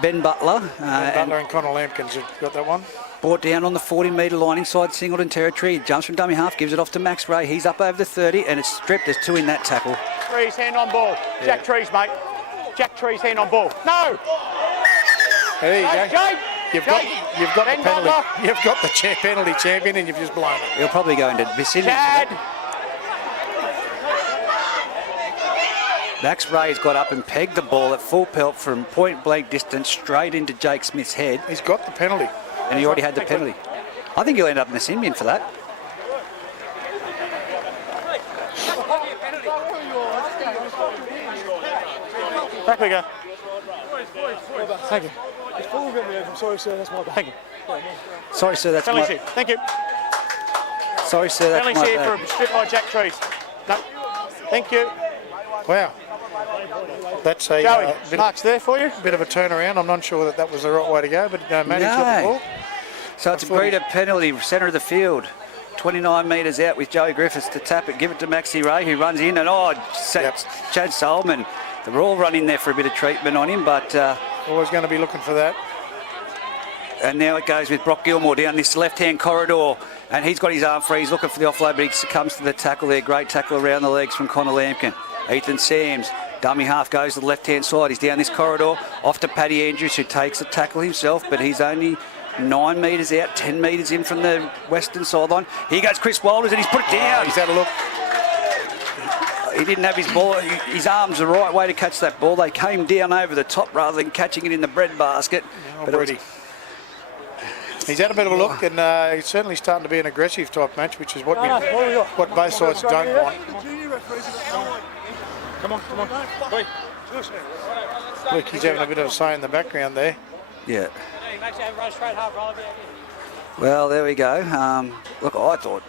Ben Butler. Butler and Connor Lampkin's got that one. Brought down on the 40-metre line inside Singleton territory. He jumps from dummy half, gives it off to Max Ray. He's up over the 30, and it's stripped. There's 2 in that tackle. Trees, hand on ball. Yeah. Jack Trees, mate. Jack Trees, hand on ball. No! There you go. Jake! You've got the penalty. You've got the penalty champion, and you've just blown it. He'll probably go into vicinity. Max Ray's got up and pegged the ball at full pelt from point-blank distance straight into Jake Smith's head. He's got the penalty. And he already had the penalty. I think he'll end up in the sin bin for that. Back we go. Thank you. I'm sorry, sir. That's my bad. Thank you. Sorry, sir. That's Penalty my... shit. Thank you. Sorry, sir. That's Penalty my shit bad. for a strip by Jack Trees. No. Thank you. Wow. That's a Joey, Mark's there for you. Bit of a turnaround. I'm not sure that was the right way to go, but Matty's got the ball. So it's a Greta penalty, centre of the field. 29 metres out with Joey Griffiths to tap it, give it to Maxi Ray, who runs in, and Chad Solomon. They were all running there for a bit of treatment on him, but... always going to be looking for that. And now it goes with Brock Gilmore down this left-hand corridor, and he's got his arm free. He's looking for the offload, but he succumbs to the tackle there. Great tackle around the legs from Connor Lampkin. Ethan Sams, dummy half, goes to the left-hand side. He's down this corridor, off to Paddy Andrews, who takes the tackle himself, but he's only 9 metres out, 10 metres in from the western sideline. Here goes Chris Walters, and he's put it down. He's had a look. He didn't have his ball, his arms the right way to catch that ball. They came down over the top rather than catching it in the bread basket. He's had a bit of a look, and he's certainly starting to be an aggressive type match, which is what both sides don't want. Come on. Look, he's having a bit of a say in the background there. Yeah. Well, there we go. Look, I thought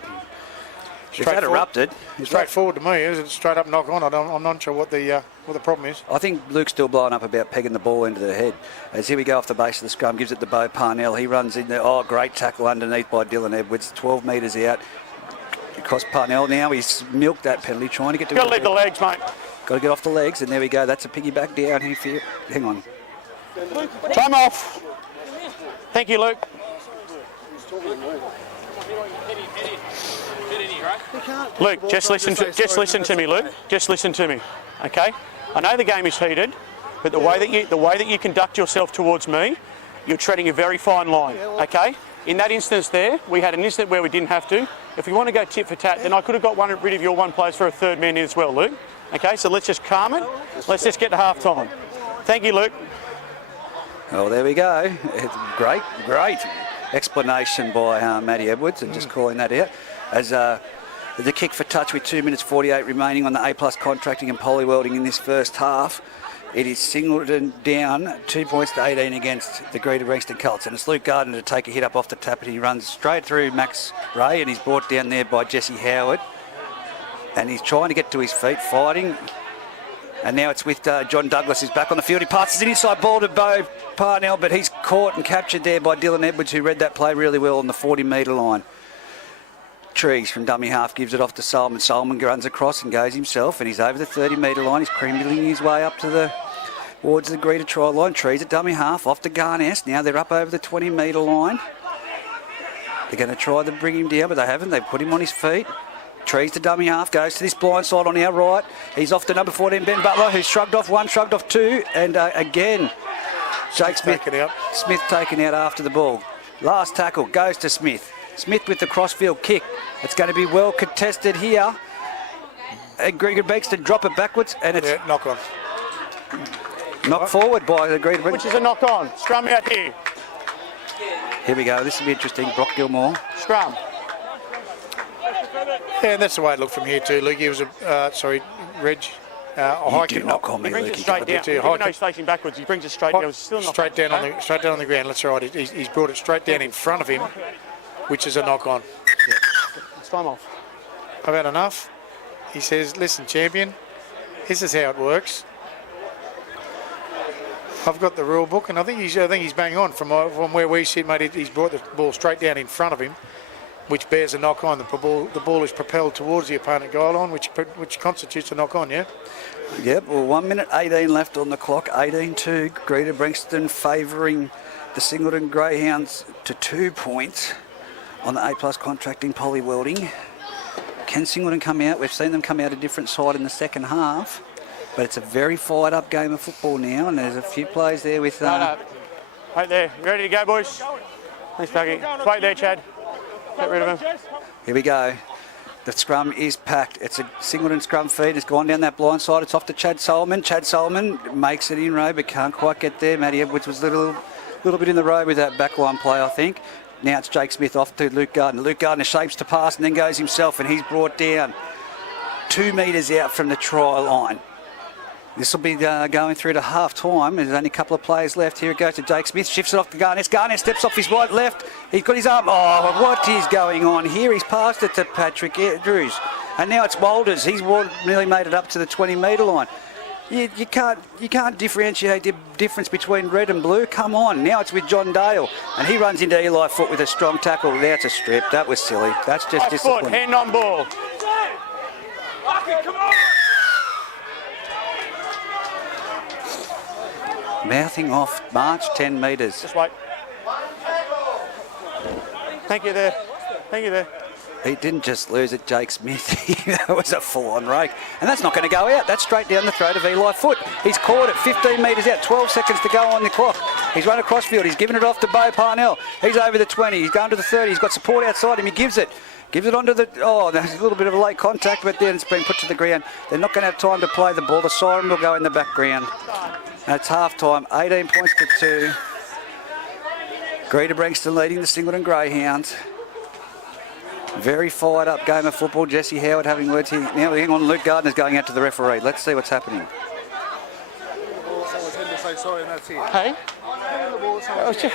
if that erupted, straightforward to me. Is it straight up knock on? I'm not sure what the problem is. I think Luke's still blowing up about pegging the ball into the head. As here we go off the base of the scrum, gives it to Bo Parnell. He runs in there. Oh, great tackle underneath by Dylan Edwards. 12 metres out. It cost Parnell now. He's milked that penalty, trying to get to... Got to leave the legs, mate. Got to get off the legs, and there we go. That's a piggyback down here. Hang on. Time off. Thank you, Luke. Luke, just listen to me, Luke. Just listen to me, okay? I know the game is heated, but the way that you conduct yourself towards me, you're treading a very fine line, okay? In that instance there, we had an incident where we didn't have to. If we want to go tit for tat, then I could have got rid of your one place for a third man in as well, Luke. Okay, so let's just calm it. Let's just get to half time. Thank you, Luke. Oh, there we go. Great explanation by Matty Edwards, and just calling that out. As the kick for touch with 2 minutes 48 remaining on the A+ contracting and poly welding in this first half. It is Singleton down 2 points to 18 against the Greta Branxton Colts, and it's Luke Gardner to take a hit up off the tap, and he runs straight through Max Ray, and he's brought down there by Jesse Howard, and he's trying to get to his feet, fighting. And now it's with John Douglas, who's back on the field. He passes an inside ball to Bo Parnell, but he's caught and captured there by Dylan Edwards, who read that play really well on the 40-metre line. Trees from dummy half gives it off to Solomon. Solomon runs across and goes himself, and he's over the 30-metre line. He's creaming his way up towards the Greta try line. Trees at dummy half, off to Garness. Now they're up over the 20-metre line. They're going to try to bring him down, but they haven't. They've put him on his feet. Trees to dummy half, goes to this blind side on our right. He's off to number 14, Ben Butler, who's shrugged off one, shrugged off two, and again, Jake Smith taken out after the ball. Last tackle goes to Smith. Smith with the crossfield kick. It's going to be well contested here. And Greta Branxton drop it backwards, and it's knock on. Knocked forward by the Greta Branxton. Which is a knock on. Scrum out here. Here we go. This will be interesting. Brock Gilmore. Scrum. Yeah, and that's the way it looked from here too. Luke, he was Reg. You do not call me He brings Luke. it straight down. Even though he's facing backwards, he brings it straight down. Straight down on the ground. That's right. He's brought it straight down in front of him. which is a knock-on. It's time off. I've had enough. He says, listen, champion, this is how it works. I've got the rule book, and I think he's bang on. From where we sit, mate, he's brought the ball straight down in front of him, which bears a knock-on. The ball is propelled towards the opponent goal line, which constitutes a knock-on, yeah? Yep, well, 1 minute 18 left on the clock. 18-2, Greta Branxton favouring the Singleton Greyhounds to 2 points on the A+ contracting poly welding. Can Singleton come out? We've seen them come out a different side in the second half, but it's a very fired up game of football now, and there's a few plays there with... No. Right there. You ready to go, boys? Thanks, Puggy. Wait there, Chad. Get rid of him. Here we go. The scrum is packed. It's a Singleton scrum feed. It's gone down that blind side. It's off to Chad Solomon. Chad Solomon makes it in road, but can't quite get there. Matty Edwards was a little bit in the road with that backline play, I think. Now it's Jake Smith off to Luke Gardner. Luke Gardner shapes to pass and then goes himself, and he's brought down 2 metres out from the try line. This will be going through to half time. There's only a couple of players left. Here it goes to Jake Smith. Shifts it off to Garnett. Garnett steps off his right left. He's got his arm. Oh, what is going on here? He's passed it to Patrick Andrews. And now it's Walters. He's nearly made it up to the 20-metre line. You can't differentiate the difference between red and blue. Come on. Now it's with John Dale. And he runs into Eli Foot with a strong tackle. Now it's a strip. That was silly. That's just discipline. Foot, hand on ball. Come on. Mouthing off, march 10 metres. Just wait. Thank you there. Thank you there. He didn't just lose it, Jake Smith. That was a full-on rake. And that's not going to go out. That's straight down the throat of Eli Foot. He's caught it 15 metres out, 12 seconds to go on the clock. He's run across field. He's given it off to Bo Parnell. He's over the 20. He's going to the 30. He's got support outside him. He gives it. Gives it onto the... Oh, there's a little bit of a late contact, but then it's been put to the ground. They're not going to have time to play the ball. The siren will go in the background. And it's half-time, 18 points to 2. Greta Branxton leading the Singleton Greyhounds. Very fired up game of football. Jesse Howard having words here. Now, hang on, Luke Gardner's going out to the referee. Let's see what's happening. Hey?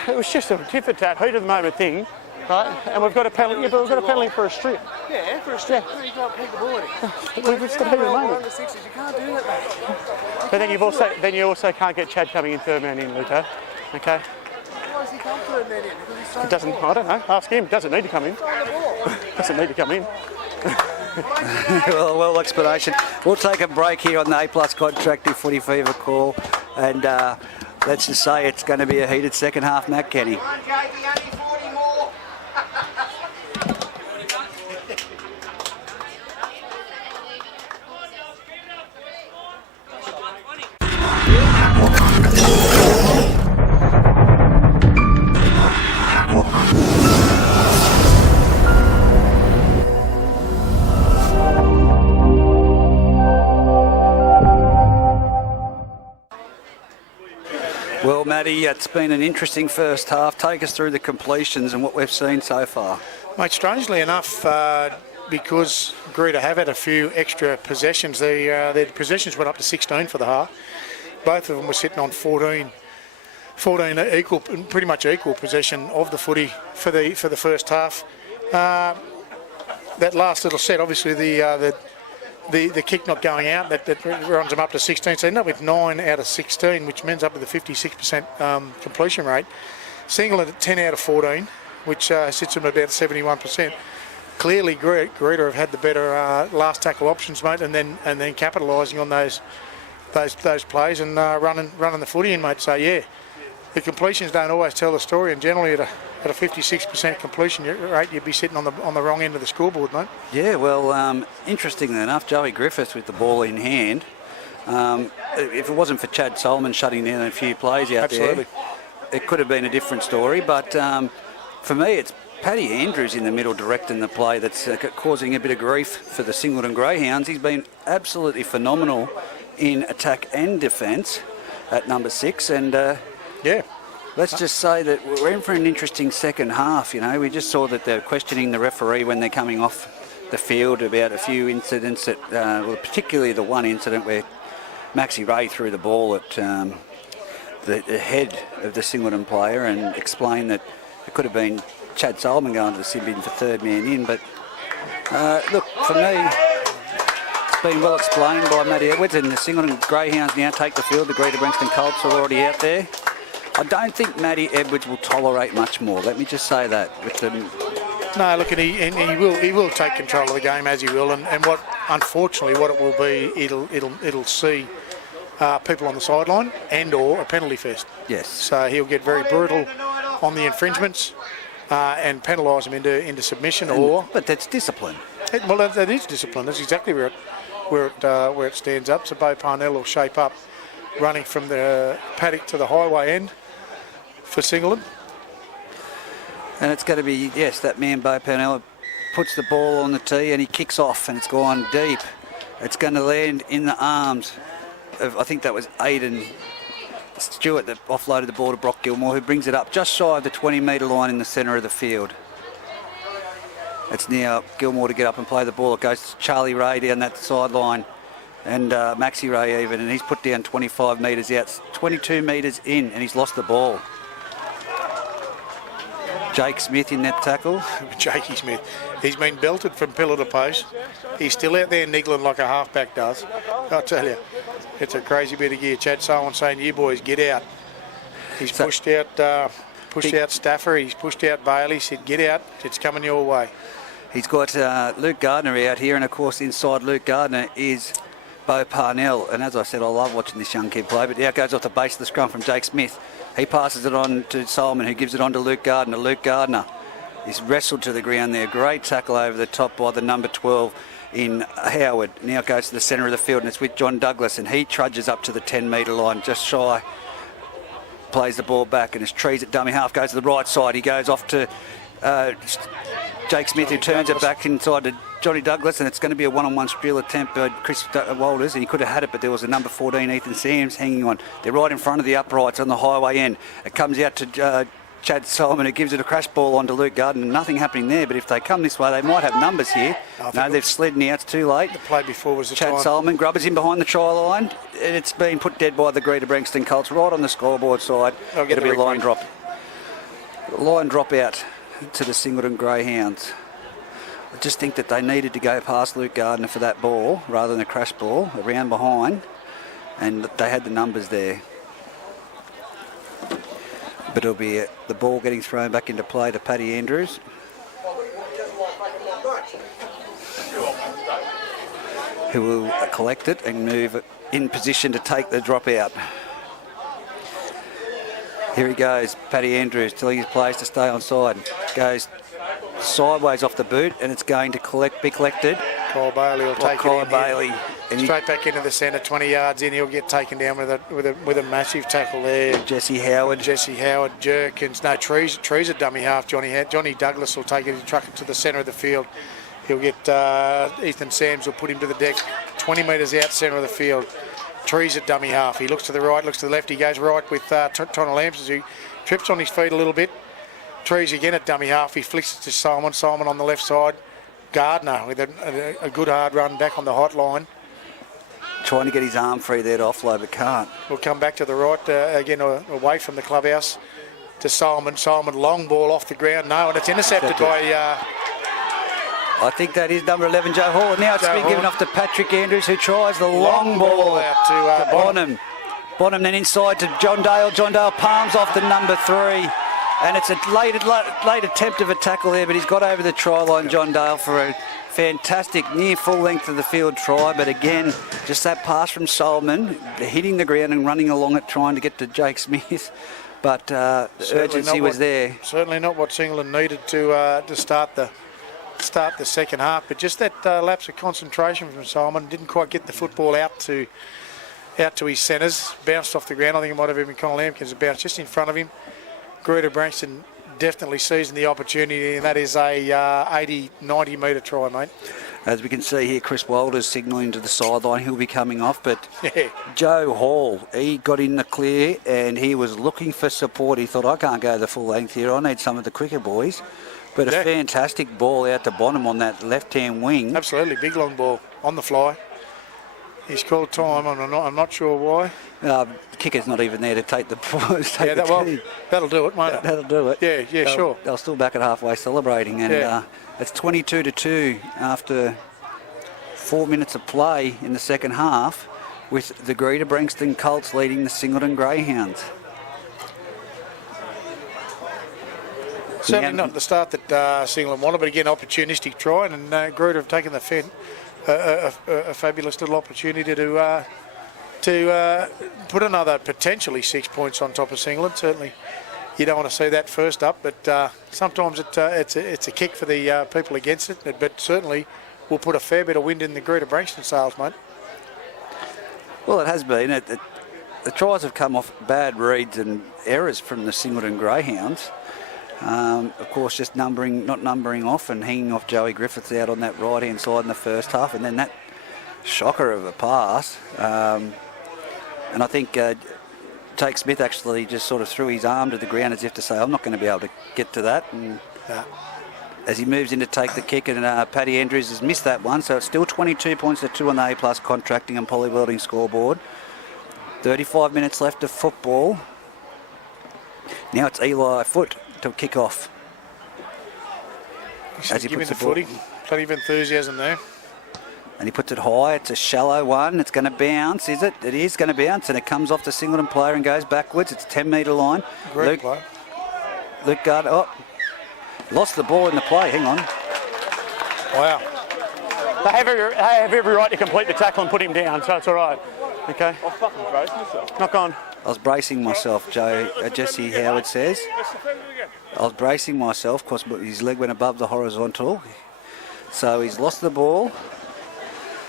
It was just a tit for tat, heat of the moment thing, right? And we've got a penalty. Yeah, but we've got a penalty for a strip. Yeah, for a strip. Yeah. You can't pick the ball in. We've just got a heat of the moment. You can't do that, mate. But you also can't get Chad coming in third man in, Luca. Okay. Why does he come third man in? Because It doesn't. I don't know. Ask him. Doesn't need to come in. Doesn't need to come in. well, explanation. We'll take a break here on the A+ Contracting Footy Fever call, and let's just say it's going to be a heated second half, Matt Kenny. Well, Matty, it's been an interesting first half. Take us through the completions and what we've seen so far. Mate, strangely enough, because Greta have had a few extra possessions, their possessions went up to 16 for the half. Both of them were sitting on 14 equal, pretty much equal possession of the footy for the first half. That last little set, obviously the kick not going out, that runs them up to 16. So they end up with 9 out of 16, which ends up with a 56% completion rate. Singleton at 10 out of 14, which sits them at about 71%. Clearly, Greta have had the better last tackle options, mate, and then capitalising on those plays and running the footy in, mate. So yeah, the completions don't always tell the story, and generally at a 56% completion rate, you'd be sitting on the wrong end of the scoreboard, mate. Yeah, well, interestingly enough, Joey Griffiths with the ball in hand. If it wasn't for Chad Solomon shutting down a few plays out there, it could have been a different story. But for me, it's Paddy Andrews in the middle directing the play that's causing a bit of grief for the Singleton Greyhounds. He's been absolutely phenomenal in attack and defence at number 6, and yeah. Let's just say that we're in for an interesting second half. You know, we just saw that they're questioning the referee when they're coming off the field about a few incidents that, particularly the one incident where Maxi Ray threw the ball at the head of the Singleton player and explained that it could have been Chad Solomon going to the sin bin for third man in. But look, for me, it's been well explained by Matty Edwards, and the Singleton Greyhounds now take the field. The Greta Branxton Colts are already out there. I don't think Matty Edwards will tolerate much more. Let me just say that. With them. No, look, and he will take control of the game as he will, and what unfortunately what it will be, it'll see people on the sideline and/or a penalty fest. Yes. So he'll get very brutal on the infringements and penalise them into submission, but that's discipline. Well, that is discipline. That's exactly where it stands up. So Bo Parnell will shape up, running from the paddock to the highway end for Singleton. And it's going to be, yes, that man Bo Parnell puts the ball on the tee and he kicks off and it's gone deep. It's going to land in the arms of, I think that was Aidan Stewart that offloaded the ball to Brock Gilmore, who brings it up just shy of the 20-metre line in the centre of the field. It's now Gilmore to get up and play the ball. It goes to Charlie Ray down that sideline and Maxi Ray even, and he's put down 25 metres out, 22 metres in, and he's lost the ball. Jake Smith in that tackle. Jakey Smith. He's been belted from pillar to post. He's still out there niggling like a halfback does. I'll tell you, it's a crazy bit of gear. Chad Solomon saying, "You boys, get out." He's pushed out Stafford. He's pushed out Bailey. He said, "Get out. It's coming your way." He's got Luke Gardner out here, and of course inside Luke Gardner is Bo Parnell. And as I said, I love watching this young kid play. But now it goes off the base of the scrum from Jake Smith. He passes it on to Solomon, who gives it on to Luke Gardner. Luke Gardner is wrestled to the ground there. Great tackle over the top by the number 12 in Howard. Now it goes to the centre of the field, and it's with John Douglas, and he trudges up to the 10-metre line, just shy. Plays the ball back, and as Trees at dummy half goes to the right side, he goes off to Jake Smith, who turns it back inside to Johnny Douglas, and it's going to be a one-on-one strill attempt by Chris Walters, and he could have had it, but there was a number 14, Ethan Sams, hanging on. They're right in front of the uprights on the highway end. It comes out to Chad Solomon, who gives it a crash ball onto Luke Gardner. Nothing happening there, but if they come this way, they might have numbers here. No, they've slid now. It's too late. The play before was the Chad time. Solomon grubbers in behind the try line, and it's been put dead by the Greta Branxton Colts right on the scoreboard side. It'll be a line drop. Line drop out to the Singleton Greyhounds. I just think that they needed to go past Luke Gardner for that ball rather than a crash ball around behind, and they had the numbers there. But it'll be the ball getting thrown back into play to Paddy Andrews. Who will collect it and move it in position to take the drop out. Here he goes, Paddy Andrews, telling his players to stay on side. Goes sideways off the boot, and it's going to be collected. Kyle Bailey will take Kyle it in Bailey. And straight back into the centre, 20 yards in. He'll get taken down with a massive tackle there. Jesse Howard, Jerkins. No, Trees a dummy half. Johnny Douglas will take it and truck it to the centre of the field. He'll get Ethan Sams will put him to the deck, 20 metres out centre of the field. Trees at dummy half. He looks to the right, looks to the left. He goes right with Tonna Lamps as he trips on his feet a little bit. Trees again at dummy half. He flicks it to Solomon. Solomon on the left side. Gardner with a good hard run back on the hot line. Trying to get his arm free there to offload, but can't. We'll come back to the right again, away from the clubhouse to Solomon. Solomon, long ball off the ground. No, and it's intercepted by... I think that is number 11, Joe Hall. And now it's been given off to Patrick Andrews, who tries the long ball out to Bonham. Bonham then inside to John Dale. John Dale palms off the number 3. And it's a late attempt of a tackle there, but he's got over the try line, John Dale, for a fantastic near full length of the field try. But again, just that pass from Solomon, hitting the ground and running along it, trying to get to Jake Smith. But the urgency was there. Certainly not what Singleton needed to start the second half, but just that lapse of concentration from Solomon. Didn't quite get the football out to his centres. Bounced off the ground. I think it might have been Colin Lampkins that bounced just in front of him. Greta Branxton definitely seizing the opportunity, and that is a 80, 90 metre try, mate. As we can see here, Chris Walters signalling to the sideline. He'll be coming off, but Joe Hall, he got in the clear and he was looking for support. He thought, I can't go the full length here. I need some of the quicker boys. But a fantastic ball out to Bonham on that left-hand wing. Absolutely, big long ball on the fly. He's called time, I'm not sure why. kicker's not even there to take the that'll do it, won't it? That'll do it. Yeah, sure. They'll still back at halfway celebrating, and it's 22-2 after 4 minutes of play in the second half, with the Greta Branxton Colts leading the Singleton Greyhounds. Certainly not the start that Singleton wanted, but again, opportunistic try, and Greta have taken a fabulous little opportunity to put another potentially 6 points on top of Singleton. Certainly, you don't want to see that first up, but sometimes it's a kick for the people against it. But certainly, will put a fair bit of wind in the Greta Branxton sails, mate. Well, it has been. The tries have come off bad reads and errors from the Singleton Greyhounds. Of course, just not numbering off and hanging off Joey Griffiths out on that right-hand side in the first half, and then that shocker of a pass. And I think Jake Smith actually just sort of threw his arm to the ground as if to say, I'm not going to be able to get to that. And as he moves in to take the kick, and Paddy Andrews has missed that one, so it's still 22 points to 2 on the A+ contracting and polywelding scoreboard. 35 minutes left of football. Now it's Eli Foot to kick off. As he puts the footy, plenty of enthusiasm there. And he puts it high. It's a shallow one. It's going to bounce, is it? It is going to bounce, and it comes off the Singleton player and goes backwards. It's a 10-metre line. Great play. Luke Gardner, lost the ball in the play. Hang on. Wow. They have every right to complete the tackle and put him down, so it's all right. Okay. I'll fucking brace myself. Knock on. I was bracing myself, Jesse Howard says. I was bracing myself because his leg went above the horizontal. So he's lost the ball.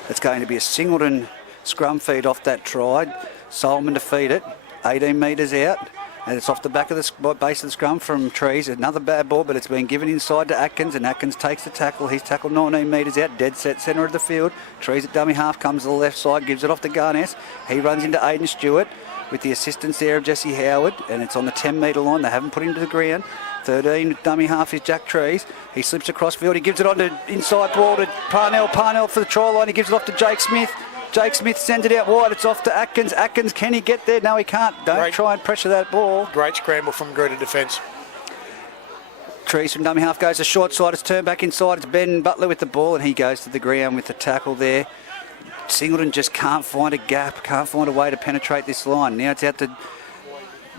It's going to be a Singleton scrum feed off that try. Solomon to feed it. 18 metres out. And it's off the back of the base of the scrum from Trees. Another bad ball, but it's been given inside to Atkins, and Atkins takes the tackle. He's tackled 19 metres out, dead set centre of the field. Trees at dummy half, comes to the left side, gives it off to Garness. He runs into Aidan Stewart with the assistance there of Jesse Howard, and it's on the 10-metre line. They haven't put him to the ground. 13 dummy half is Jack Trees. He slips across field. He gives it on to inside ball to Parnell. Parnell for the try line. He gives it off to Jake Smith. Jake Smith sends it out wide. It's off to Atkins. Atkins, can he get there? No, he can't. Don't try and pressure that ball. Great scramble from Greta defence. Trees from dummy half goes to short side. It's turned back inside. It's Ben Butler with the ball, and he goes to the ground with the tackle there. Singleton just can't find a gap, can't find a way to penetrate this line. Now it's out to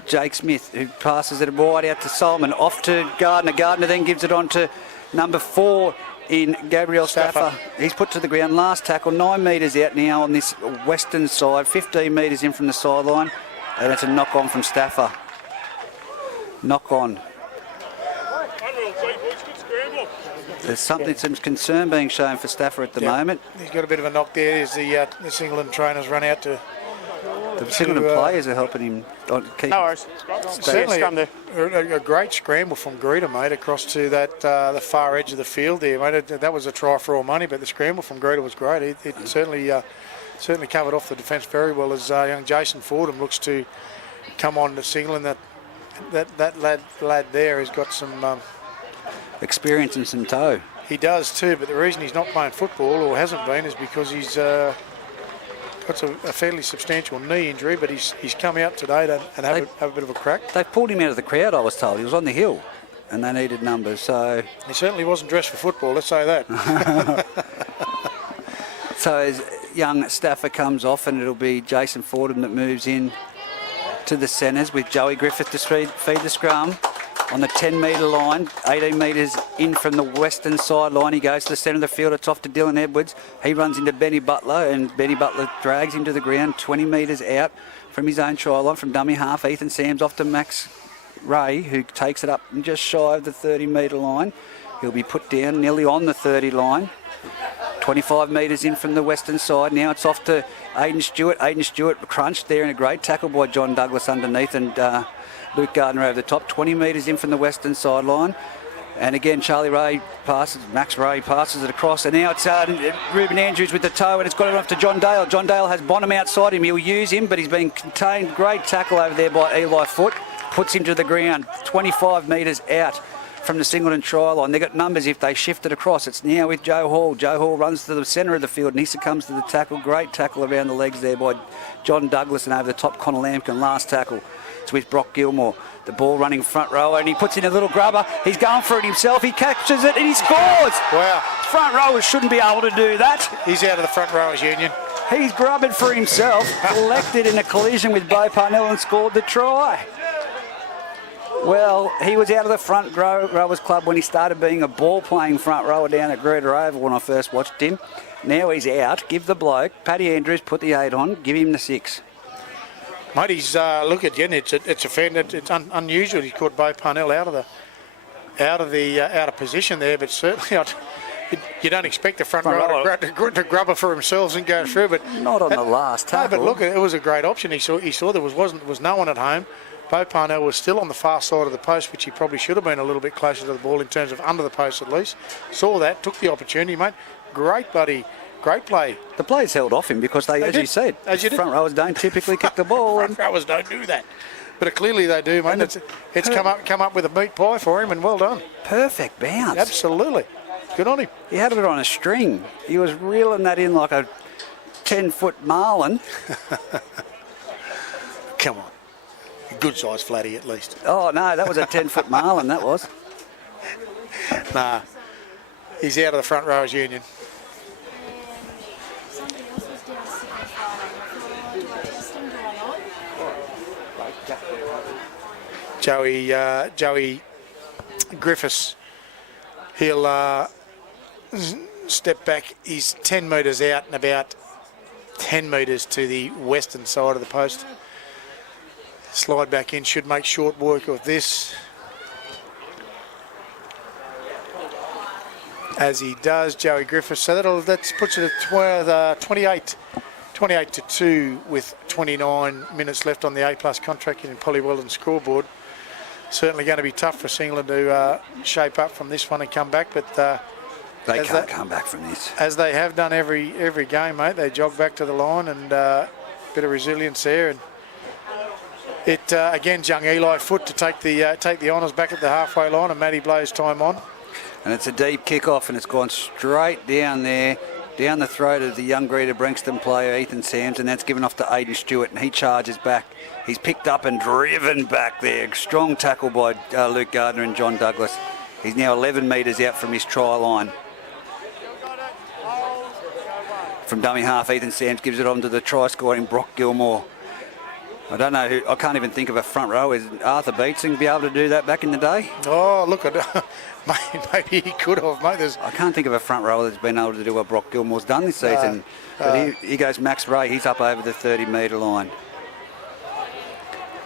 Jake Smith, who passes it wide out to Solomon. Off to Gardner. Gardner then gives it on to number 4 in Gabriel Stafford. He's put to the ground. Last tackle, 9 metres out now on this western side, 15 metres in from the sideline. And it's a knock-on from Stafford. Knock-on. There's some concern being shown for Stafford at the moment. He's got a bit of a knock there as the Singleton trainers run out to... The Singleton players are helping him keep... No worries. Certainly a great scramble from Greta, mate, across to that the far edge of the field there, mate. That was a try for all money, but the scramble from Greta was great. It certainly covered off the defence very well as young Jason Fordham looks to come on to Singleton. That lad there has got some... experience and some toe. He does too, but the reason he's not playing football, or hasn't been, is because he's got a fairly substantial knee injury, but he's come out today and have a bit of a crack. They pulled him out of the crowd, I was told. He was on the hill, and they needed numbers, so... He certainly wasn't dressed for football, let's say that. So as young Stafford comes off, and it'll be Jason Fordham that moves in to the centres with Joey Griffith to feed the scrum. On the 10-metre line, 18 metres in from the western sideline. He goes to the centre of the field. It's off to Dylan Edwards. He runs into Benny Butler, and Benny Butler drags him to the ground 20 metres out from his own try line. From dummy half, Ethan Sams off to Max Ray, who takes it up just shy of the 30-metre line. He'll be put down nearly on the 30 line. 25 metres in from the western side. Now it's off to Aidan Stewart. Aidan Stewart crunched there, and a great tackle by John Douglas underneath, and Luke Gardner over the top. 20 metres in from the western sideline. And again, Max Ray passes it across, and now it's Ruben Andrews with the toe, and it's got it off to John Dale. John Dale has Bonham outside him. He'll use him, but he's been contained. Great tackle over there by Eli Foot. Puts him to the ground, 25 metres out from the Singleton try line. They've got numbers if they shift it across. It's now with Joe Hall. Joe Hall runs to the centre of the field and he succumbs to the tackle. Great tackle around the legs there by John Douglas, and over the top Connor Lampkin. Last tackle. It's with Brock Gilmore. The ball running front row, and he puts in a little grubber. He's going for it himself. He catches it and he scores. Wow. Front rowers shouldn't be able to do that. He's out of the front rowers union. He's grubbing for himself, collected in a collision with Bo Parnell and scored the try. Well, he was out of the front rowers club when he started being a ball-playing front rower down at Greta Oval when I first watched him. Now he's out. Give the bloke, Paddy Andrews, put the 8 on, give him the 6. Mate, he's look again. It's unusual. He caught Bo Parnell out of position there, but certainly you don't expect the front rower to grubber for themselves and go through. But not on the last tackle. No, but look, it was a great option. He saw there was no one at home. Bo Parnell was still on the far side of the post, which he probably should have been a little bit closer to the ball in terms of under the post at least. Saw that, took the opportunity, mate. Great, buddy. Great play. The players held off him because they as you said, front rowers don't typically kick the ball. Front rowers don't do that. But clearly they do, mate. It's come up with a meat pie for him, and well done. Perfect bounce. Absolutely. Good on him. He had it on a string. He was reeling that in like a 10-foot marlin. Come on. Good size flatty at least. Oh, no, that was a 10-foot marlin, that was. Nah. He's out of the front rowers union. Joey Griffiths, he'll step back. He's 10 metres out and about 10 metres to the western side of the post. Slide back in, should make short work of this. As he does, Joey Griffiths. So that puts it at 28 to 2 with 29 minutes left on the A+ contract in Polly Weldon's scoreboard. Certainly going to be tough for Singleton to shape up from this one and come back, but they can't come back from this. As they have done every game, mate. They jog back to the line and a bit of resilience there. And it again, young Eli Foot to take the honours back at the halfway line, and Matty blows time on. And it's a deep kick-off, and it's gone straight down there, down the throat of the young Greta Branxton player, Ethan Sams, and that's given off to Aidan Stewart, and he charges back. He's picked up and driven back there. Strong tackle by Luke Gardner and John Douglas. He's now 11 metres out from his try line. From dummy half, Ethan Sams gives it on to the try-scoring Brock Gilmore. I don't know who. I can't even think of a front row. Is Arthur Beetson be able to do that back in the day? Oh, look at maybe he could have, mate. I can't think of a front rower that's been able to do what Brock Gilmore's done this season. But he goes Max Ray. He's up over the 30-metre line.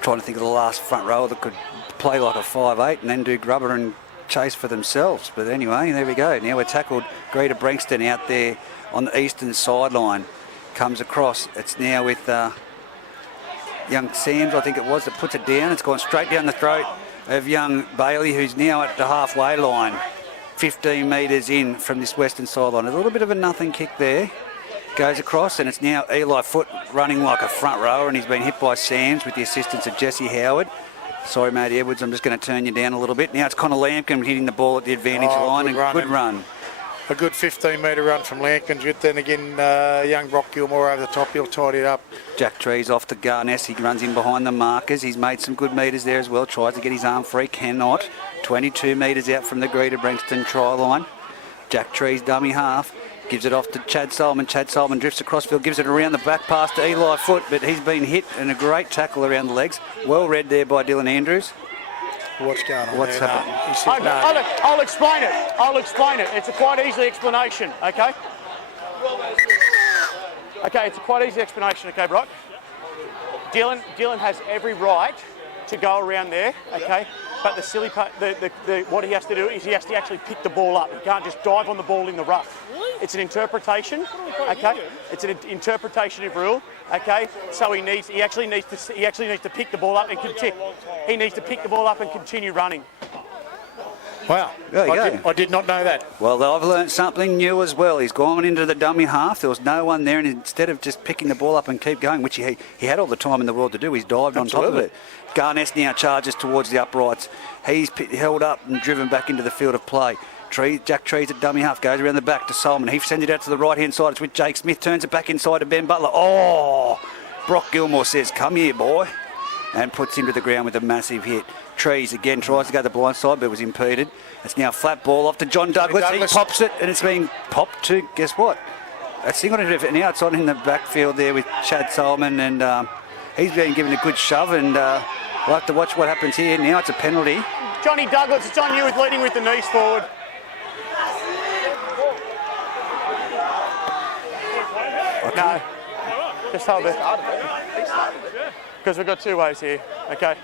Trying to think of the last front rower that could play like a 5'8" and then do grubber and chase for themselves. But anyway, there we go. Now we're tackled. Greta Branxton out there on the eastern sideline. Comes across. It's now with young Sams, I think it was, that puts it down. It's gone straight down the throat of young Bailey, who's now at the halfway line, 15 metres in from this western sideline. A little bit of a nothing kick there. Goes across, and it's now Eli Foot running like a front rower, and he's been hit by Sams with the assistance of Jesse Howard. Sorry, Matty Edwards, I'm just going to turn you down a little bit. Now it's Connor Lampkin hitting the ball at the advantage line, and good run. A good 15-metre run from Lampkin. Then again, young Brock Gilmore over the top. He'll tidy it up. Jack Trees off to Garness. He runs in behind the markers. He's made some good metres there as well. Tries to get his arm free. Cannot. 22 metres out from the Greta Branxton try line. Jack Trees dummy half. Gives it off to Chad Solomon. Chad Solomon drifts across field. Gives it around the back pass to Eli Foot. But he's been hit, and a great tackle around the legs. Well read there by Dylan Andrews. What's going on? What's happening? I'll explain it. I'll explain it. It's a quite easy explanation, okay? Okay, it's a quite easy explanation, okay, Brock? Dylan has every right to go around there, okay? But the silly part, what he has to do is he has to actually pick the ball up. He can't just dive on the ball in the rough. It's an interpretation, okay? It's an interpretative rule, okay? So he actually needs to pick the ball up and continue. He needs to pick the ball up and continue running. Wow. There you go. I did not know that. Well, I've learnt something new as well. He's gone into the dummy half. There was no one there, and instead of just picking the ball up and keep going, which he had all the time in the world to do, he's dived on top of it. Garnett now charges towards the uprights. He's held up and driven back into the field of play. Jack Trees at dummy half, goes around the back to Solomon. He sends it out to the right-hand side. It's with Jake Smith. Turns it back inside to Ben Butler. Oh! Brock Gilmore says, come here, boy. And puts him to the ground with a massive hit. Trees again tries to go to the blind side, but was impeded. It's now a flat ball off to John Douglas. He pops it, and it's been popped to, guess what? That's Singleton. Now it's on in the backfield there with Chad Solomon, and he's been given a good shove, and we'll have to watch what happens here. Now it's a penalty. Johnny Douglas, it's on you with leading with the knees forward. No, just hold it. Because we've got two ways here, okay?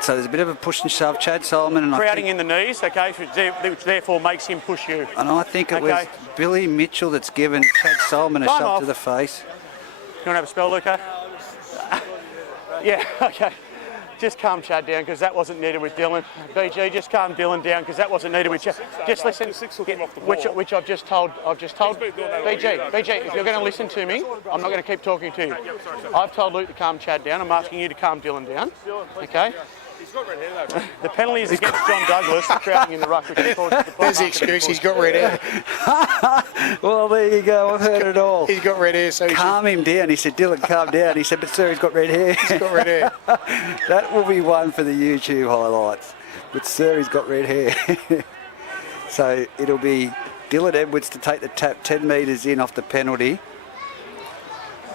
So there's a bit of a push and shove. Chad Solomon and crowding in the knees, okay, which therefore makes him push you. And I think it was Billy Mitchell that's given Chad Solomon a shove to the face. You want to have a spell, Luca? Yeah, okay. Just calm Chad down because that wasn't needed with Dylan. BG, just calm Dylan down because that wasn't needed with Chad. Just listen, which I've just told. BG, if you're going to listen to me, I'm not going to keep talking to you. I've told Luke to calm Chad down. I'm asking you to calm Dylan down. Okay? He's got red hair though. The penalty is against John Douglas for crowding in the ruck. There's the excuse. He's got red hair. Well, there you go. I've heard it all. He's got red hair, so calm him down. He said, Dylan, calm down. He said, but sir, he's got red hair. He's got red hair. That will be one for the YouTube highlights. But sir, he's got red hair. So it'll be Dylan Edwards to take the tap 10 metres in off the penalty.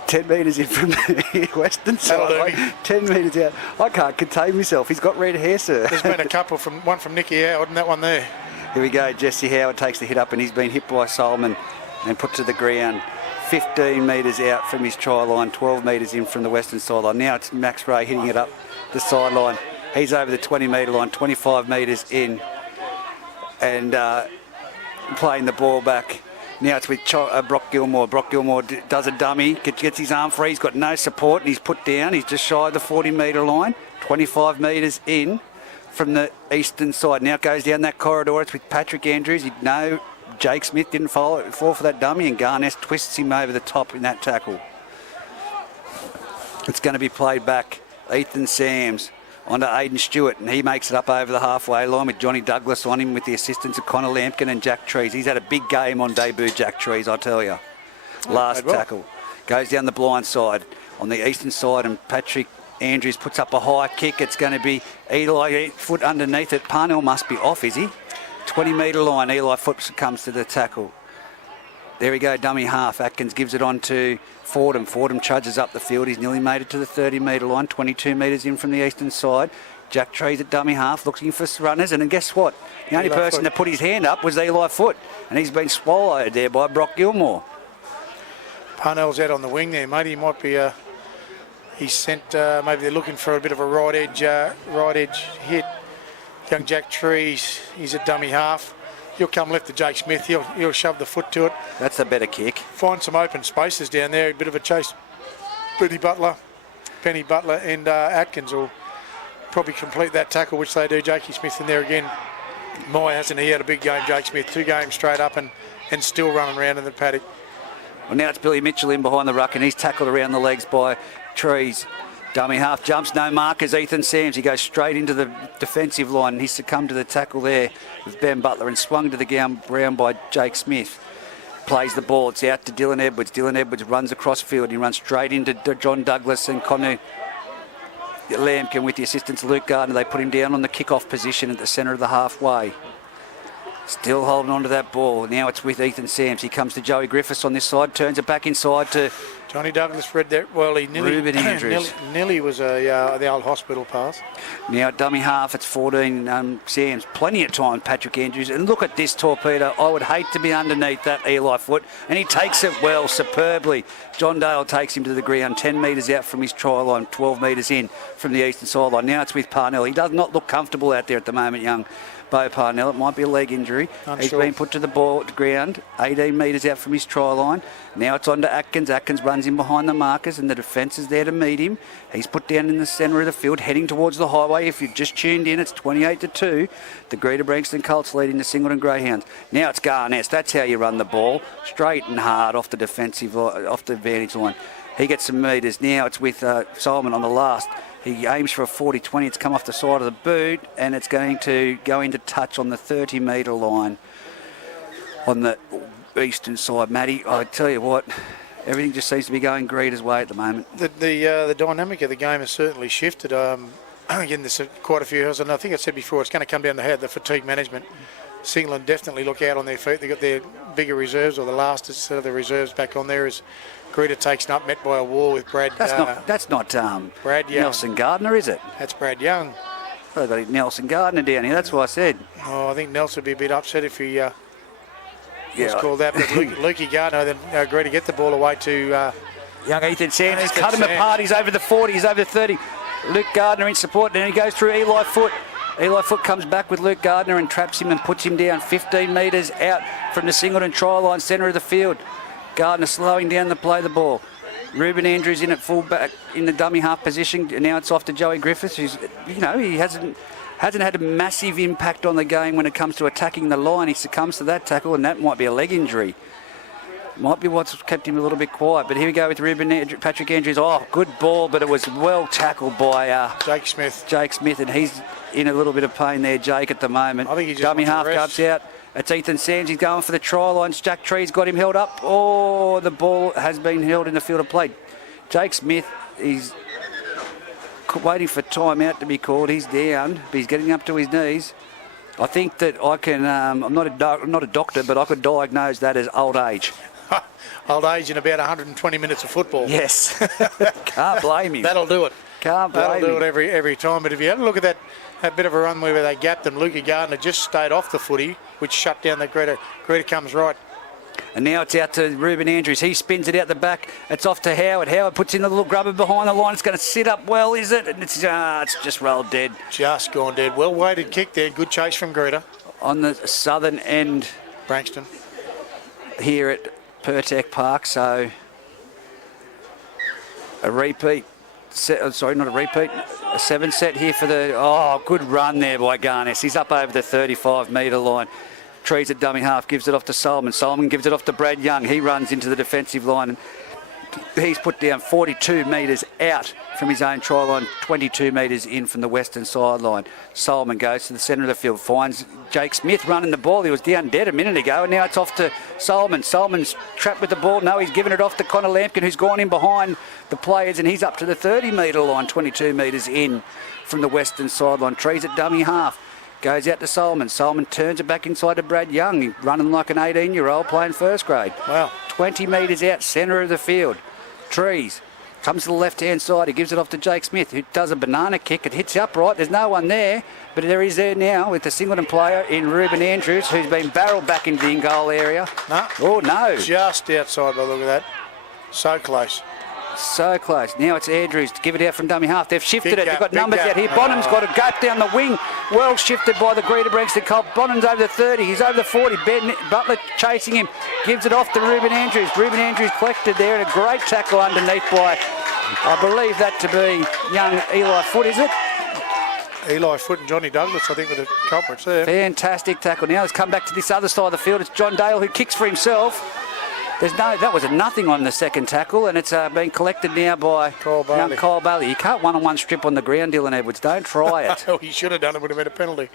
10 metres in from the western side. 10 metres out. I can't contain myself. He's got red hair, sir. There's been a couple, one from Nicky Howard and that one there. Here we go. Jesse Howard takes the hit up, and he's been hit by Solomon and put to the ground. 15 metres out from his try line, 12 metres in from the western sideline. Now it's Max Ray hitting it up the sideline. He's over the 20-metre line, 25 metres in, and playing the ball back. Now it's with Brock Gilmore. Brock Gilmore does a dummy, gets his arm free. He's got no support, and he's put down. He's just shy of the 40-metre line, 25 metres in from the eastern side. Now it goes down that corridor. It's with Patrick Andrews. Jake Smith didn't fall for that dummy, and Garnett twists him over the top in that tackle. It's going to be played back. Ethan Sams onto Aidan Stewart, and he makes it up over the halfway line with Johnny Douglas on him with the assistance of Connor Lampkin and Jack Trees. He's had a big game on debut, Jack Trees, I tell you. Last tackle. Goes down the blind side on the eastern side, and Patrick Andrews puts up a high kick. It's going to be Eli Foot underneath it. Parnell must be off, is he? 20-metre line. Eli Foot comes to the tackle. There we go, dummy half. Atkins gives it on to Fordham. Fordham trudges up the field. He's nearly made it to the 30-metre line, 22 metres in from the eastern side. Jack Trees at dummy half, looking for runners. And guess what? The only person that put his hand up was Eli Foot. And he's been swallowed there by Brock Gilmore. Parnell's out on the wing there, mate. He might be... he's sent... maybe they're looking for a bit of a right edge hit. Young Jack Trees, he's a dummy half. He'll come left to Jake Smith. He'll shove the foot to it. That's a better kick. Find some open spaces down there. A bit of a chase. Penny Butler and Atkins will probably complete that tackle, which they do. Jakey Smith in there again. My, hasn't he had a big game, Jake Smith? 2 games straight up and still running around in the paddock. Well, now it's Billy Mitchell in behind the ruck, and he's tackled around the legs by Trees. Dummy half jumps, no markers. Ethan Sams, he goes straight into the defensive line. He succumbed to the tackle there with Ben Butler and swung to the ground by Jake Smith. Plays the ball, it's out to Dylan Edwards. Dylan Edwards runs across field. He runs straight into John Douglas and Connor Lampkin with the assistance of Luke Gardner. They put him down on the kick-off position at the centre of the halfway. Still holding on to that ball. Now it's with Ethan Sams. He comes to Joey Griffiths on this side, turns it back inside to... Johnny Douglas read that well. He nearly was the old hospital pass. Now at dummy half, it's 14 Sams. Plenty of time, Patrick Andrews. And look at this torpedo. I would hate to be underneath that Eli Foot. And he takes it well, superbly. John Dale takes him to the ground, 10 metres out from his try line, 12 metres in from the eastern sideline. Now it's with Parnell. He does not look comfortable out there at the moment, young Bo Parnell. It might be a leg injury. He's been put to the ground, 18 metres out from his try line. Now it's on to Atkins. Atkins runs in behind the markers and the defence is there to meet him. He's put down in the centre of the field, heading towards the highway. If you've just tuned in, it's 28-2. The Greta Branxton Colts leading the Singleton Greyhounds. Now it's Garness. That's how you run the ball. Straight and hard off the defensive, off the advantage line. He gets some metres. Now it's with Simon on the last. He aims for a 40-20. It's come off the side of the boot and it's going to go into touch on the 30-metre line on the eastern side. Matty, I tell you what, everything just seems to be going Greta's way at the moment. The dynamic of the game has certainly shifted. Again, there's quite a few hills, and I think I said before, it's going to come down to how the fatigue management. Singleton definitely look out on their feet. They've got their bigger reserves, or the last set of the reserves back on there as Greta takes an up, met by a wall with Brad. That's not Brad Young. Nelson Gardner, is it? That's Brad Young. They've got Nelson Gardner down here. That's what I said. Oh, I think Nelson would be a bit upset if he was called that. But Lukey Gardner, then Greta get the ball away to young Ethan Sands. He's cut him apart. He's over the 40. He's over the 30. Luke Gardner in support. Then he goes through Eli Foote. Eli Foote comes back with Luke Gardner and traps him and puts him down 15 metres out from the Singleton try line, centre of the field. Gardner slowing down to play the ball. Ruben Andrews in at full back in the dummy half position. And now it's off to Joey Griffiths, who's, he hasn't had a massive impact on the game when it comes to attacking the line. He succumbs to that tackle, and that might be a leg injury. Might be what's kept him a little bit quiet. But here we go with Patrick Andrews. Oh, good ball, but it was well tackled by Jake Smith. Jake Smith, and he's in a little bit of pain there, Jake, at the moment. I think he just dummy half rest. comes out. It's Ethan Sands. He's going for the try line. Jack Tree's got him held up. Oh, the ball has been held in the field of play. Jake Smith, he's waiting for time out to be called. He's down, but he's getting up to his knees. I think that I can, I'm not a doctor, but I could diagnose that as old age. Old age in about 120 minutes of football. Yes. Can't blame him. That'll do it. Can't blame him. That'll do it every time. But if you have a look at that bit of a run where they gapped them, Lukey Gardner just stayed off the footy, which shut down the Greta. Greta comes right. And now it's out to Ruben Andrews. He spins it out the back. It's off to Howard. Howard puts in the little grubber behind the line. It's going to sit up well, is it? And it's just rolled dead. Just gone dead. Well weighted kick there. Good chase from Greta. On the southern end. Branxton. Here at Pertec Park. So a repeat. Sorry, not a repeat. A 7 set here for the... Oh, good run there by Garness. He's up over the 35-metre line. Trees at dummy half, gives it off to Solomon. Solomon gives it off to Brad Young. He runs into the defensive line and he's put down 42 metres out from his own try line, 22 metres in from the western sideline. Solomon goes to the centre of the field, finds Jake Smith running the ball. He was down dead a minute ago and now it's off to Solomon. Solomon's trapped with the ball. No, he's given it off to Connor Lampkin, who's gone in behind the players and he's up to the 30-metre line, 22 metres in from the western sideline. Trees at dummy half. Goes out to Solomon. Solomon turns it back inside to Brad Young. He's running like an 18-year-old playing first grade. Wow. 20 metres out, centre of the field. Trees. Comes to the left-hand side. He gives it off to Jake Smith, who does a banana kick. It hits upright. There's no one there, but there is there now with the Singleton player in Ruben Andrews, who's been barreled back into the in-goal area. No. Oh, no. Just outside by the look of that. So close. So close. Now it's Andrews to give it out from dummy half. They've shifted it. They've got numbers gap. out here. Bonham's got a gap down the wing. Well shifted by the Greta Branxton Colts. Bonham's over the 30. He's over the 40. Ben Butler chasing him. Gives it off to Ruben Andrews. Ruben Andrews collected there and a great tackle underneath by, I believe that to be young Eli Foote, is it? Eli Foote and Johnny Douglas, I think, with the culprits there. Fantastic tackle. Now let's come back to this other side of the field. It's John Dale who kicks for himself. That was a nothing on the second tackle, and it's been collected now by young Kyle Bailey. You can't one-on-one strip on the ground, Dylan Edwards. Don't try it. Oh, he should have done it. Would have been a penalty.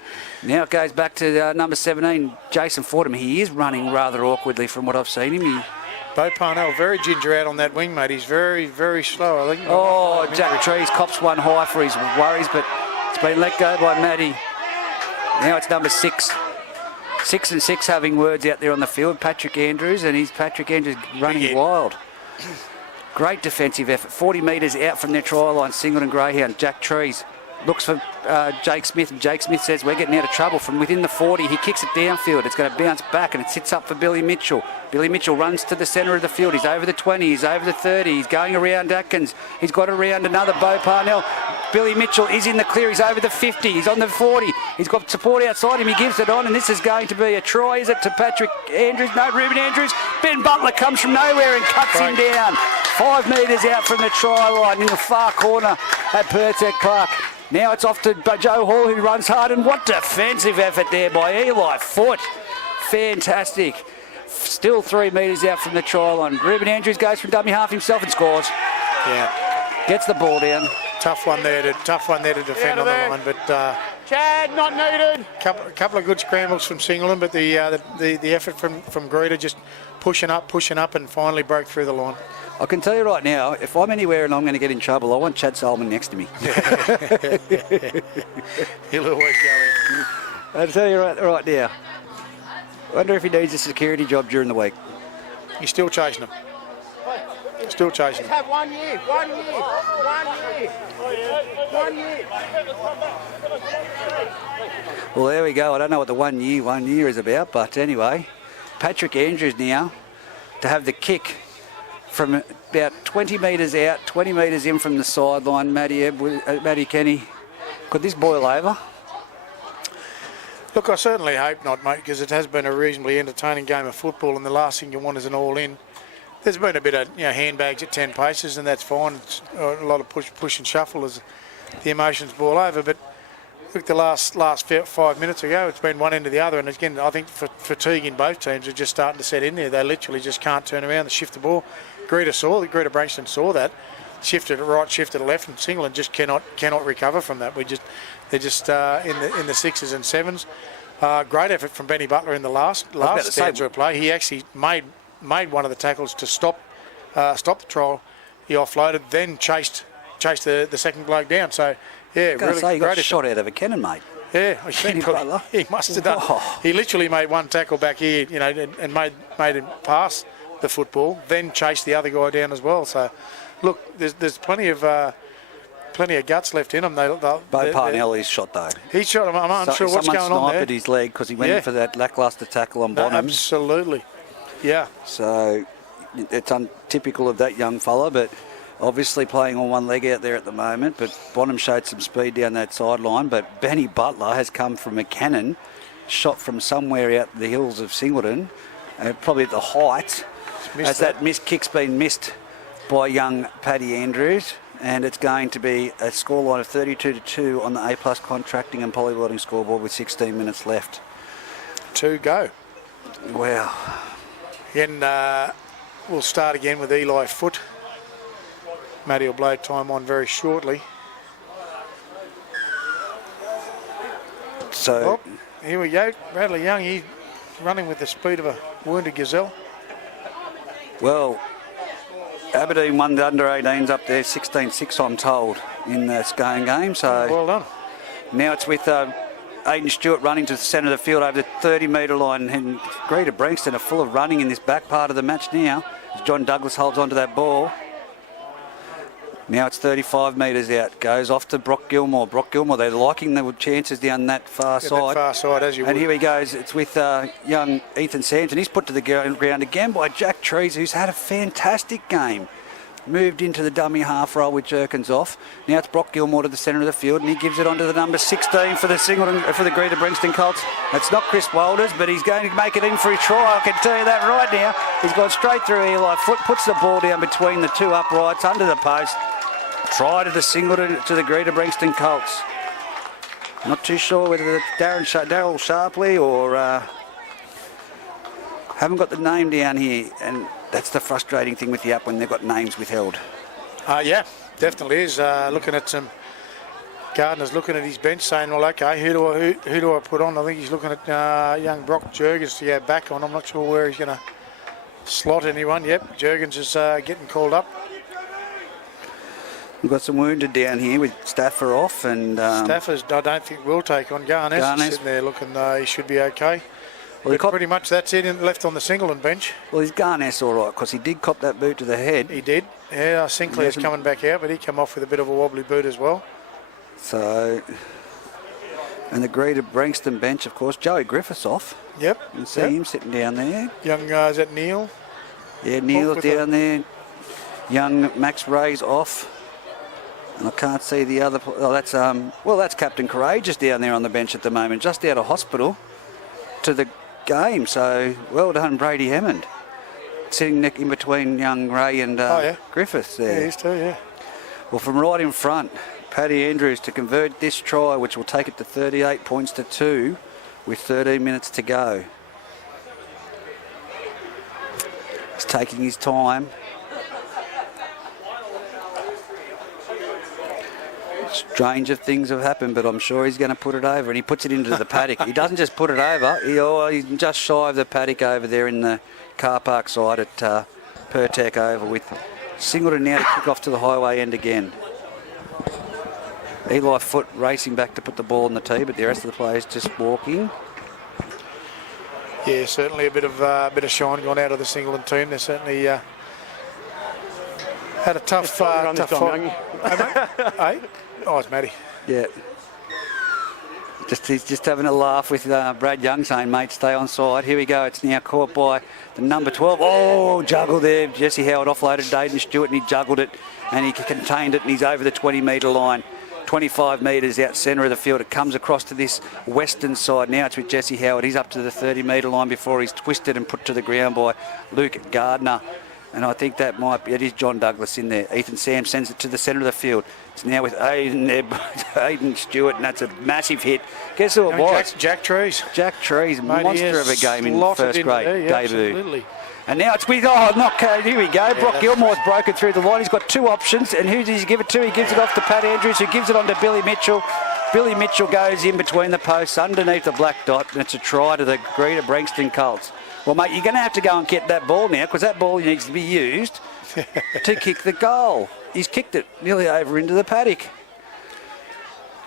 Now it goes back to number 17, Jason Fordham. He is running rather awkwardly from what I've seen him. Bo Parnell, very ginger out on that wing, mate. He's very, very slow. I think. Oh, Jack Trees cops one high for his worries, but it's been let go by Matty. Now it's number 6. 6 and 6 having words out there on the field. Patrick Andrews, and he's Patrick Andrews running wild. Great defensive effort. 40 metres out from their try line. Singleton Greyhound. Jack Trees looks for Jake Smith, and Jake Smith says, we're getting out of trouble from within the 40. He kicks it downfield. It's going to bounce back, and it sits up for Billy Mitchell. Billy Mitchell runs to the centre of the field. He's over the 20. He's over the 30. He's going around Atkins. He's got around another Bo Parnell. Billy Mitchell is in the clear. He's over the 50. He's on the 40. He's got support outside him. He gives it on, and this is going to be a try. Is it to Patrick Andrews? No, Ruben Andrews. Ben Butler comes from nowhere and cuts him down. 5 metres out from the try line in the far corner at Pertek Clark. Now it's off to Joe Hall, who runs hard, and what defensive effort there by Eli Foot. Fantastic. Still 3 metres out from the try line. Ruben Andrews goes from dummy half himself and scores. Yeah. Gets the ball down. Tough one there to defend on the line, but Chad, not needed. couple of good scrambles from Singleton, but the effort from Greta just pushing up and finally broke through the line. I can tell you right now, if I'm anywhere and I'm going to get in trouble, I want Chad Solomon next to me. He'll always go in. I'll tell you right now. I wonder if he needs a security job during the week. He's still chasing him. Still chasing him. Have 1 year. 1 year. 1 year. 1 year. Well, there we go. I don't know what the 1 year is about, but anyway, Patrick Andrews now to have the kick from about 20 metres out, 20 metres in from the sideline. Matty Kenny, could this boil over? Look, I certainly hope not, mate, because it has been a reasonably entertaining game of football, and the last thing you want is an all-in. There's been a bit of handbags at 10 paces, and that's fine. It's a lot of push and shuffle as the emotions boil over. But look, the last 5 minutes ago, it's been one end to the other, and again, I think fatigue in both teams are just starting to set in there. They literally just can't turn around and shift the ball. Greta Branxton saw that, shifted it right, shifted it left, and Singleton just cannot recover from that. They're just in the 6s and 7s. Great effort from Benny Butler in the last stanza of play. He actually made one of the tackles to stop the trial. He offloaded, then chased the second bloke down. So yeah, really great. He got effort. Shot out of a cannon, mate. Yeah, he must have done. Oh. He literally made one tackle back here, and made him pass the football, then chased the other guy down as well. So, look, there's plenty of guts left in him. Bo Parnell is shot though. He shot him. I'm unsure what's going on there. Someone sniped at his leg because he went in for that lacklustre tackle on Bonham. Absolutely, yeah. So it's untypical of that young fella, but obviously playing on one leg out there at the moment. But Bonham showed some speed down that sideline. But Benny Butler has come from a cannon, shot from somewhere out the hills of Singleton, probably at the height, as that missed kick's been missed by young Paddy Andrews. And it's going to be a scoreline of 32-2 on the A+ contracting and polywelding scoreboard with 16 minutes left. 2 go. Wow. Again, we'll start again with Eli Foot. Matty will blow time on very shortly. So here we go. Bradley Young, he's running with the speed of a wounded gazelle. Well, Aberdeen won the under-18s up there, 16-6 I'm told, in the Scone game. So well done. Now it's with Aidan Stewart running to the centre of the field over the 30-metre line, and Greta Branxton are full of running in this back part of the match now as John Douglas holds onto that ball. Now it's 35 metres out, goes off to Brock Gilmore. Brock Gilmore, they're liking the chances down that far side. That far side, as you would. And here he goes, it's with young Ethan Sampson. He's put to the ground again by Jack Trees, who's had a fantastic game. Moved into the dummy half roll with Jerkins off. Now it's Brock Gilmore to the centre of the field, and he gives it on to the number 16 for the Greta Branxton Colts. It's not Chris Walters, but he's going to make it in for a try. I can tell you that right now. He's gone straight through Eli Foot, puts the ball down between the two uprights under the post. Try to the Singleton to the Greta Branxton Colts. Not too sure whether it's Daryl Sharpley or haven't got the name down here, and that's the frustrating thing with the app when they've got names withheld. Yeah, definitely is. Looking at some Gardner's looking at his bench saying, well, okay, who do I put on? I think he's looking at young Brock Jurgens to go back on. I'm not sure where he's going to slot anyone. Yep, Jurgens is getting called up. We've got some wounded down here with Stafford off, and Stafford, I don't think will take on Garnes. He's sitting there looking, he should be okay. Well, pretty much that's it left on the Singleton bench. Well, he's Garnes all right because he did cop that boot to the head. He did. Yeah, Sinclair's coming back out, but he came off with a bit of a wobbly boot as well. So, and the Greta Branxton bench, of course, Joey Griffiths off. Yep. You can see him sitting down there. Young, is that Neil? Yeah, Neil's down there. Young Max Ray's off. And I can't see the other. Oh, that's Captain Courageous down there on the bench at the moment, just out of hospital to the game. So well done, Brady Hammond, sitting in between young Ray and Griffiths there. Yeah, he is too. Yeah. Well, from right in front, Paddy Andrews to convert this try, which will take it to 38 points to 2, with 13 minutes to go. He's taking his time. Stranger things have happened, but I'm sure he's going to put it over, and he puts it into the paddock. He doesn't just put it over, he's just shy of the paddock over there in the car park side at Pertec Oval, with Singleton now to kick off to the highway end again. Eli Foote racing back to put the ball on the tee, but the rest of the players just walking. Yeah, certainly a bit of shine gone out of the Singleton team. They certainly had a tough fight. Hey? Oh, it's Matty. Yeah. He's just having a laugh with Brad Young saying, mate, stay on side. Here we go. It's now caught by the number 12. Oh, juggle there. Jesse Howard offloaded Dayton Stewart, and he juggled it, and he contained it, and he's over the 20-metre line. 25 metres out centre of the field. It comes across to this western side. Now it's with Jesse Howard. He's up to the 30-metre line before he's twisted and put to the ground by Luke Gardner. And I think that might be, it is John Douglas in there. Ethan Sam sends it to the centre of the field. It's now with Aiden Stewart, and that's a massive hit. Guess who it was? Jack Trees. Jack Trees, monster of a game in first grade debut. Absolutely. And now it's with, here we go. Brock Gilmore's broken through the line. He's got two options, and who does he give it to? He gives it off to Pat Andrews, who gives it on to Billy Mitchell. Billy Mitchell goes in between the posts underneath the black dot, and it's a try to the Greta Branxton Colts. Well, mate, you're going to have to go and get that ball now, because that ball needs to be used to kick the goal. He's kicked it nearly over into the paddock.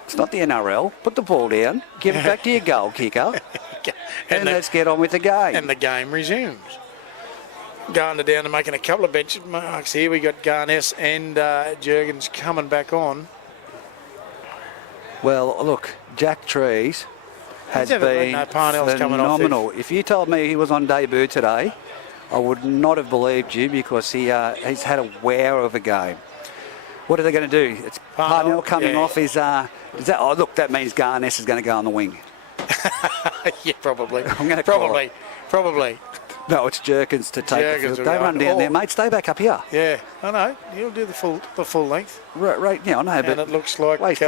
It's not the NRL. Put the ball down, give it back to your goal kicker, and let's get on with the game. And the game resumes. Garner down and making a couple of bench marks here. We got Garness and Jurgens coming back on. Well, look, Jack Trees has been phenomenal. If you told me he was on debut today, I would not have believed you, because he's had a wow of a game. What are they going to do? It's Parnell coming off. That means Garness is going to go on the wing. Yeah, probably. I'm going to Probably. No, it's Jerkins to take the field. Don't run down there, mate. Stay back up here. Yeah, I know. He'll do the full length. Right, yeah, I know. And it looks like Maxie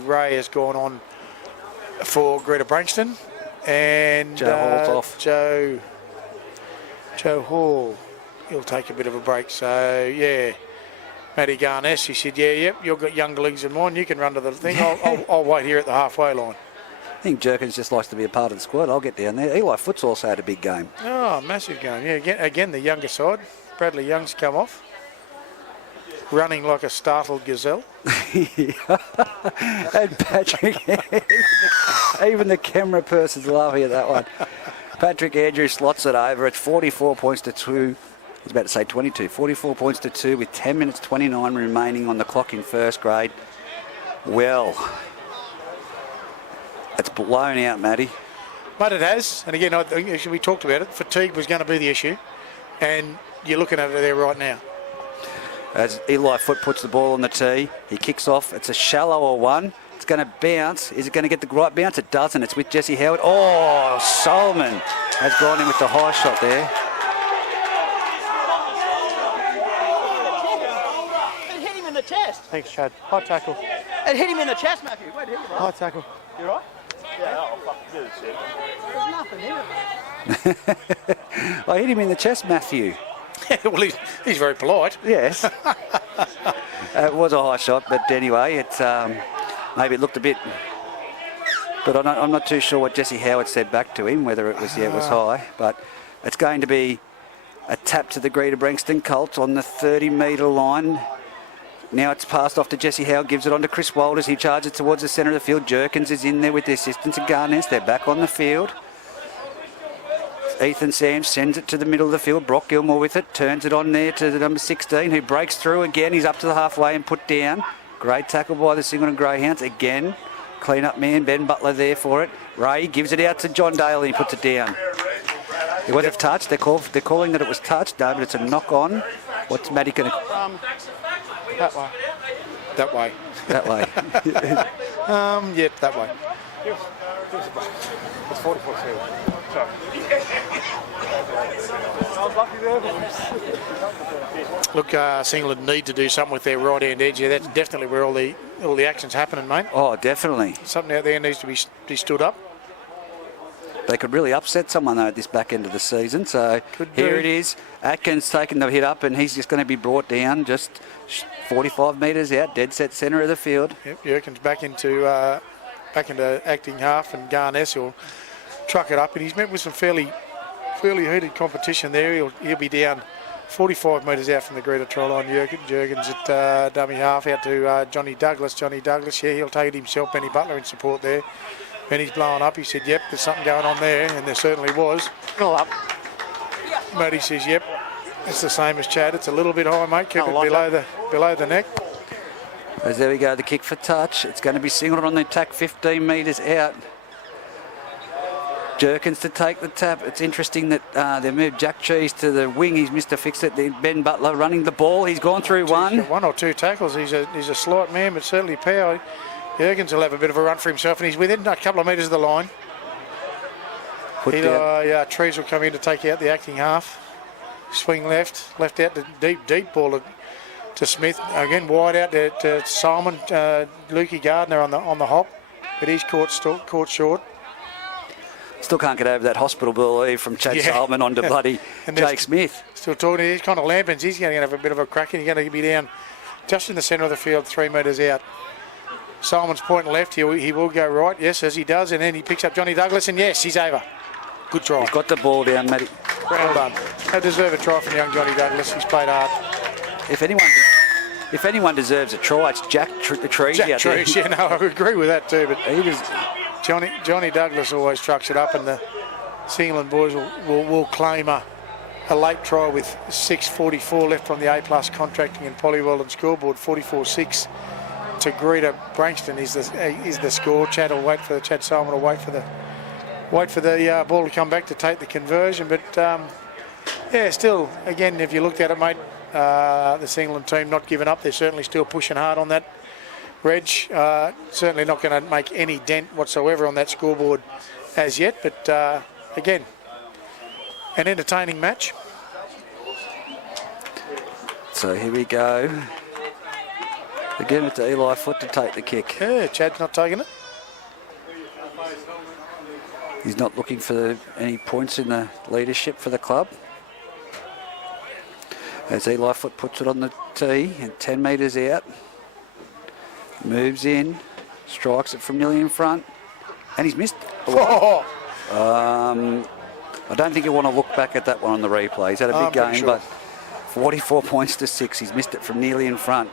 Ray has gone on for Greta Branxton. And Joe Hall's off. Joe Hall, he'll take a bit of a break. So, yeah. Matty Garness, he said, yep, you've got younger legs than mine. You can run to the thing. I'll wait here at the halfway line. I think Jerkins just likes to be a part of the squad. I'll get down there. Eli Foote's also had a big game. Oh, massive game. Yeah, again, the younger side. Bradley Young's come off. Running like a startled gazelle. And Patrick, even the camera person's laughing at that one. Patrick Andrews slots it over. It's 44 points to 2. I was about to say 22. 44 points to 2 with 10 minutes 29 remaining on the clock in first grade. Well, it's blown out, Matty. But it has. And again, we talked about it. Fatigue was going to be the issue. And you're looking at it there right now. As Eli Foote puts the ball on the tee, he kicks off. It's a shallower one. It's going to bounce. Is it going to get the right bounce? It doesn't. It's with Jesse Howard. Oh, Solomon has gone in with the high shot there. It hit him in the chest. Thanks, Chad. High tackle. It hit him in the chest, Matthew. Where'd it hit you? High tackle. You right? Yeah, I'll fucking do this shit. There's nothing in it. I hit him in the chest, Matthew. Well, he's very polite. Yes. It was a high shot, but anyway, it's maybe it looked a bit. But I'm not too sure what Jesse Howard said back to him, whether it was it was high. But it's going to be a tap to the Greta Branxton Colts on the 30-metre line. Now it's passed off to Jesse Howard, gives it on to Chris Walters. He charges towards the centre of the field. Jerkins is in there with the assistance of Garness. They're back on the field. Ethan Sams sends it to the middle of the field. Brock Gilmore with it. Turns it on there to the number 16, who breaks through again. He's up to the halfway and put down. Great tackle by the Singleton Greyhounds. Again, clean-up man, Ben Butler there for it. Ray gives it out to John Dale and he puts it down. It wasn't touched. They're calling that it was touched. No, but it's a knock-on. What's Matty going to... That way. That way. That way. Yep, that way. It's 44 too. Sorry. I was lucky there. Look, Singleton need to do something with their right-hand edge. Yeah, that's definitely where all the action's happening, mate. Oh, definitely. Something out there needs to be stood up. They could really upset someone, though, at this back end of the season. So here it is. Atkins taking the hit up, and he's just going to be brought down just 45 metres out, dead set centre of the field. Yep, Jerkins back into acting half, and Garness will truck it up. And he's met with some fairly heated competition there. He'll be down 45 metres out from the Greta try line. Jerkins at dummy half out to Johnny Douglas. Johnny Douglas, yeah, he'll take it himself. Benny Butler in support there. Benny's blowing up. He said, yep, there's something going on there, and there certainly was. All up. Matty says, yep, it's the same as Chad. It's a little bit high, mate. Keep it below the neck. As there we go, the kick for touch. It's going to be Singleton on the attack, 15 metres out. Jerkins to take the tap. It's interesting that they moved Jack Cheese to the wing. He's missed a fix it. Ben Butler running the ball. He's gone through one. One or two tackles. He's a slight man, but certainly power. Jerkins will have a bit of a run for himself, and he's within a couple of metres of the line. Trees will come in to take out the acting half. Swing left out to deep ball to Smith. Again, wide out to Simon. Lukey Gardner on the hop, but he's caught short. Still can't get over that hospital ball from Chad Saltman onto bloody Jake Smith. Still talking. He's kind of Lampins. He's going to have a bit of a crack, and he's going to be down just in the centre of the field, 3 metres out. Simon's pointing left. He will go right. Yes, as he does, and then he picks up Johnny Douglas, and yes, he's over. Good try. He's got the ball down, Matty. Well done. They deserve a try from young Johnny Douglas. He's played hard. If anyone deserves a try, it's Jack Trees out there. Yeah, no, I agree with that too. But Johnny Douglas always trucks it up, and the Singleton boys will claim a late try with 6:44 left on the A+ contracting and Polyworld scoreboard. 44-6 to Greta Branxton is the score. Chad Simon will wait for the ball to come back to take the conversion. But still, again, if you looked at it, mate, the Singleton team not giving up. They're certainly still pushing hard on that. Reg, certainly not going to make any dent whatsoever on that scoreboard as yet. But again, an entertaining match. So here we go. Again, it's Eli Foot to take the kick. Yeah, Chad's not taking it. He's not looking for any points in the leadership for the club. As Eli Foot puts it on the tee and 10 metres out. Moves in, strikes it from nearly in front, and he's missed. Oh. I don't think you want to look back at that one on the replay. He's had a big game, sure. but 44 points to 6. He's missed it from nearly in front.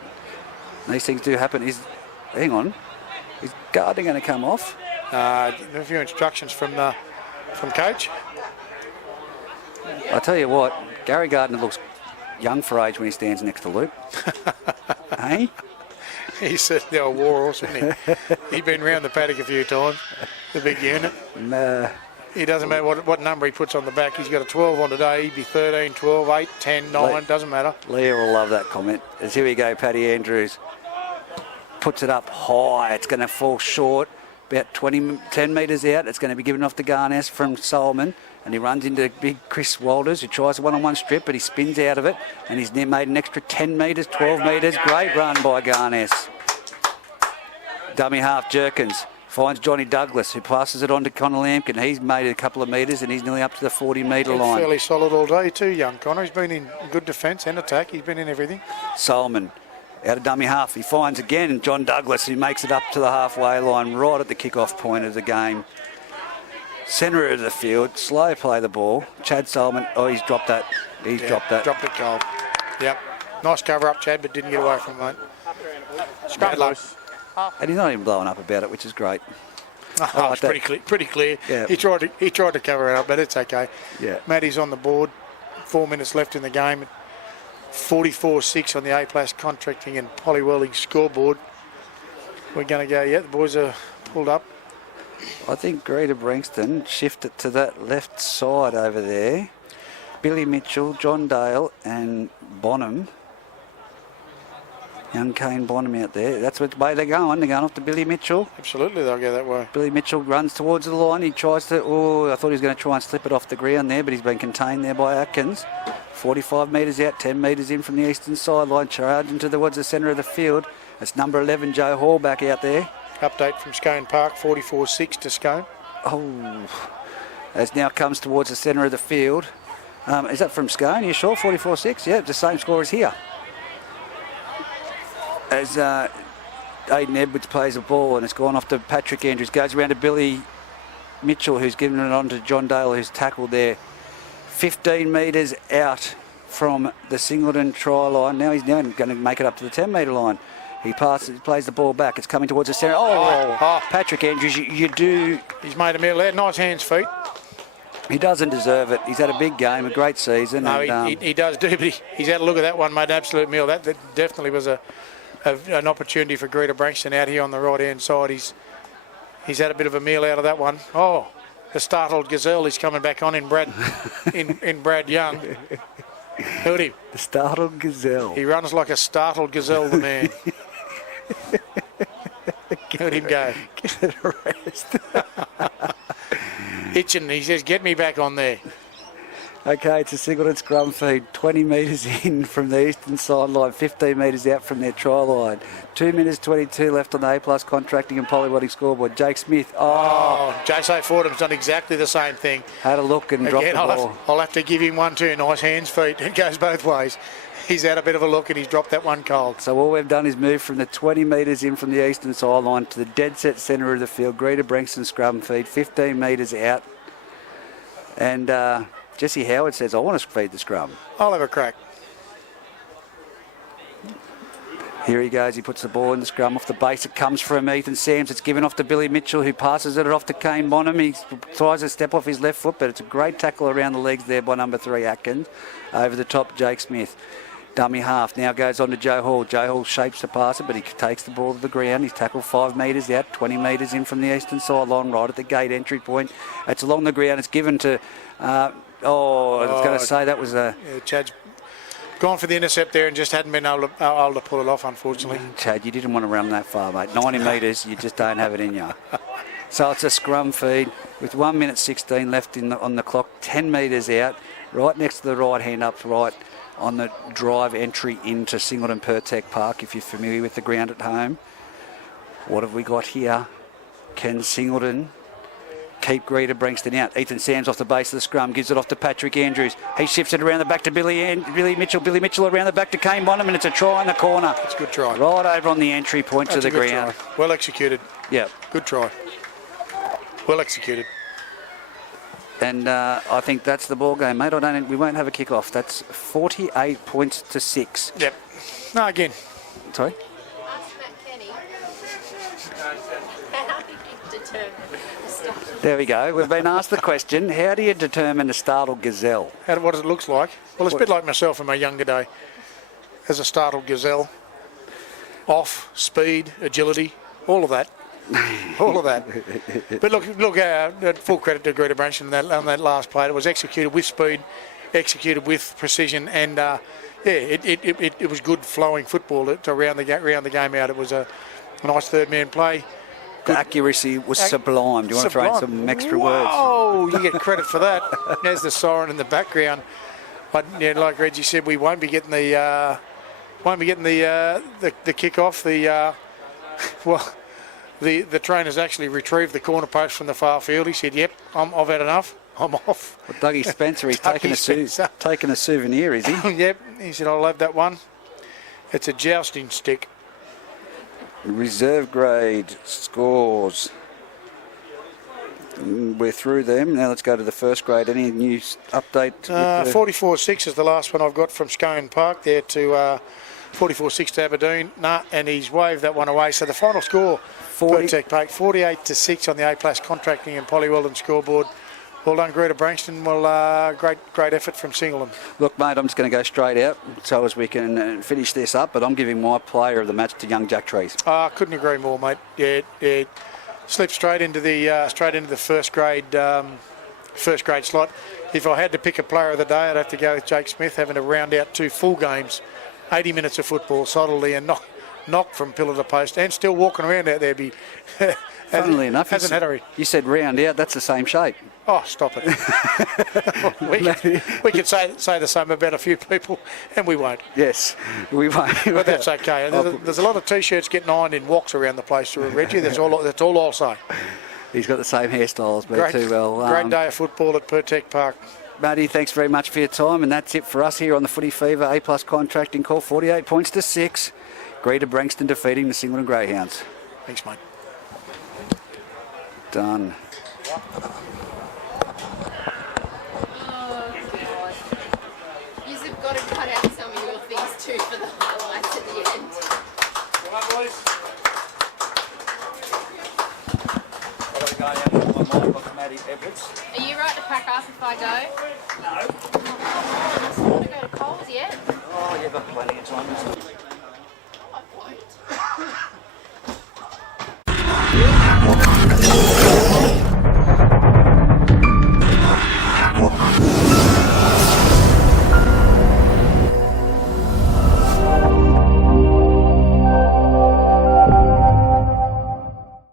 And these things do happen. Hang on, is Gardner going to come off? A few instructions from coach. I tell you what, Gary Gardner looks young for age when he stands next to Luke. Hey? He's certainly a war horse, isn't he? He's been round the paddock a few times, the big unit. He doesn't matter what number he puts on the back. He's got a 12 on today. He'd be 13, 12, 8, 10, 9, doesn't matter. Leah will love that comment. As here we go, Paddy Andrews puts it up high. It's going to fall short, about 10 metres out. It's going to be given off to Garness from Solomon. And he runs into big Chris Walters, who tries a one-on-one strip, but he spins out of it. And he's made an extra 10 metres, 12 metres. Great run by Garness. Dummy half Jerkins finds Johnny Douglas, who passes it on to Connor Lampkin. He's made a couple of metres, and he's nearly up to the 40-metre line. Fairly solid all day too, young Connor. He's been in good defence and attack. He's been in everything. Solomon out of dummy half. He finds again John Douglas, who makes it up to the halfway line, right at the kick-off point of the game. Centre of the field, slow play the ball. Chad Solomon, he's dropped that. Dropped it cold. Yep. Nice cover up, Chad, but didn't get away from it. Scrap loose. And he's not even blowing up about it, which is great. It's pretty clear. Yeah. He tried to cover it up, but it's okay. Yeah. Matty's on the board. 4 minutes left in the game. 44-6 on the A+ contracting and Polywelding scoreboard. We're going to go, the boys are pulled up. I think Greta Branxton shifted to that left side over there. Billy Mitchell, John Dale and Bonham Young Kane Bonham out there. That's the way they're going. They're going off to Billy Mitchell. Absolutely, they'll go that way. Billy Mitchell runs towards the line. He tries to... Oh, I thought he was going to try and slip it off the ground there, but he's been contained there by Atkins. 45 metres out, 10 metres in from the eastern sideline. Charging towards the centre of the field. It's number 11, Joe Hall, back out there. Update from Scone Park, 44-6 to Scone. Oh, as now comes towards the centre of the field. Is that from Scone? Are you sure? 44-6? Yeah, it's the same score as here. As Aiden Edwards plays the ball and it's gone off to Patrick Andrews. Goes around to Billy Mitchell, who's given it on to John Dale, who's tackled there. 15 metres out from the Singleton try line. Now he's going to make it up to the 10-metre line. He plays the ball back. It's coming towards the centre. Patrick Andrews, you do... He's made a meal there. Nice hands, feet. He doesn't deserve it. He's had a big game, a great season. No, and, he does do, but he's had a look at that one, made an absolute meal. That definitely was an opportunity for Greta Branxton out here on the right-hand side. He's had a bit of a meal out of that one. Oh, the startled gazelle is coming back on in Brad in Brad Young. Footy. The startled gazelle. He runs like a startled gazelle, the man. Let him go. Get a rest. Itching, he says, get me back on there. Okay, it's a Singleton scrum feed. 20 metres in from the eastern sideline, 15 metres out from their try line. 2 minutes 22 left on the A-plus contracting and polywotic scoreboard. Jake Smith. Jaso Fordham's done exactly the same thing. Had a look and dropped the ball. I'll have to give him one too. Nice hands, feet. It goes both ways. He's had a bit of a look and he's dropped that one cold. So all we've done is move from the 20 metres in from the eastern sideline to the dead set centre of the field. Greta Branxton scrum feed, 15 metres out. And Jesse Howard says, I want to feed the scrum. I'll have a crack. Here he goes. He puts the ball in the scrum off the base. It comes from Ethan Sams. It's given off to Billy Mitchell, who passes it off to Kane Bonham. He tries to step off his left foot, but it's a great tackle around the legs there by number 3, Atkins. Over the top, Jake Smith. Dummy half. Now goes on to Joe Hall. Joe Hall shapes the passer, but he takes the ball to the ground. He's tackled 5 metres out, 20 metres in from the eastern sideline, right at the gate entry point. It's along the ground. It's given to... I was going to say that was a... Yeah, Chad's gone for the intercept there and just hadn't been able to pull it off, unfortunately. Chad, you didn't want to run that far, mate. 90 metres, you just don't have it in you. So it's a scrum feed with 1 minute 16 left on the clock, 10 metres out, right next to the right hand upright on the drive entry into Singleton Pertec Park, if you're familiar with the ground at home. What have we got here? Can Singleton keep Greta Branxton out? Ethan Sams off the base of the scrum, gives it off to Patrick Andrews. He shifts it around the back to Billy Mitchell. Billy Mitchell around the back to Kane Bonham, and it's a try in the corner. It's a good try. Right over on the entry point to the ground. Try. Well executed. Yeah. Good try. Well executed. And I think that's the ball game, mate. We won't have a kick-off. That's 48 points to 6. Yep. No, again. Sorry? Ask Matt Kenny. How do you determine the startled? There we go. We've been asked the question, how do you determine a startled gazelle? What does it look like? Well, it's a bit like myself in my younger day. As a startled gazelle. Off, speed, agility, all of that. All of that. But look, full credit to Greta Branxton on that last play. It was executed with speed, executed with precision, and it was good flowing football to round the game out. It was a nice third man play. The accuracy was sublime. Do you want to throw in some extra words? Oh, you get credit for that. There's the siren in the background. But yeah, like Reggie said, we won't be getting the kick-off. The trainer's actually retrieved the corner post from the far field. He said, yep, I've had enough. I'm off. Well, Dougie Spencer, he's taking a souvenir, is he? Yep. He said, I'll have that one. It's a jousting stick. Reserve grade scores. We're through them. Now let's go to the first grade. Any news update? 44-6 is the last one I've got from Scone Park there to 44-6 to Aberdeen. And he's waved that one away. So the final score, 48-6 on the A-plus contracting and Polly Weldon scoreboard. Well done, Greta Branxton. Well, great effort from Singleton. Look, mate, I'm just going to go straight out so as we can finish this up, but I'm giving my player of the match to young Jack Trees. Couldn't agree more, mate. Yeah. Slipped straight into the first grade slot. If I had to pick a player of the day, I'd have to go with Jake Smith, having to round out 2 full games, 80 minutes of football solidly, and knocked from pillar to post and still walking around out there. Funnily enough, hasn't had a... you said round out. That's the same shape. Oh, stop it. we could say the same about a few people, and we won't. Yes, we won't. But that's okay. There's a lot of T-shirts getting ironed in walks around the place through Reggie. That's all I'll say. He's got the same hairstyle as me too. Well, great day of football at Pertec Park. Matty, thanks very much for your time, and that's it for us here on the Footy Fever A+ contracting call. 48 points to 6. Greta Branxton defeating the Singleton Greyhounds. Thanks, mate. Done. Oh, God. You've got to cut out some of your things too for the highlights at the end. Are you right to pack up if I go? No. I still want to go to Coles yet.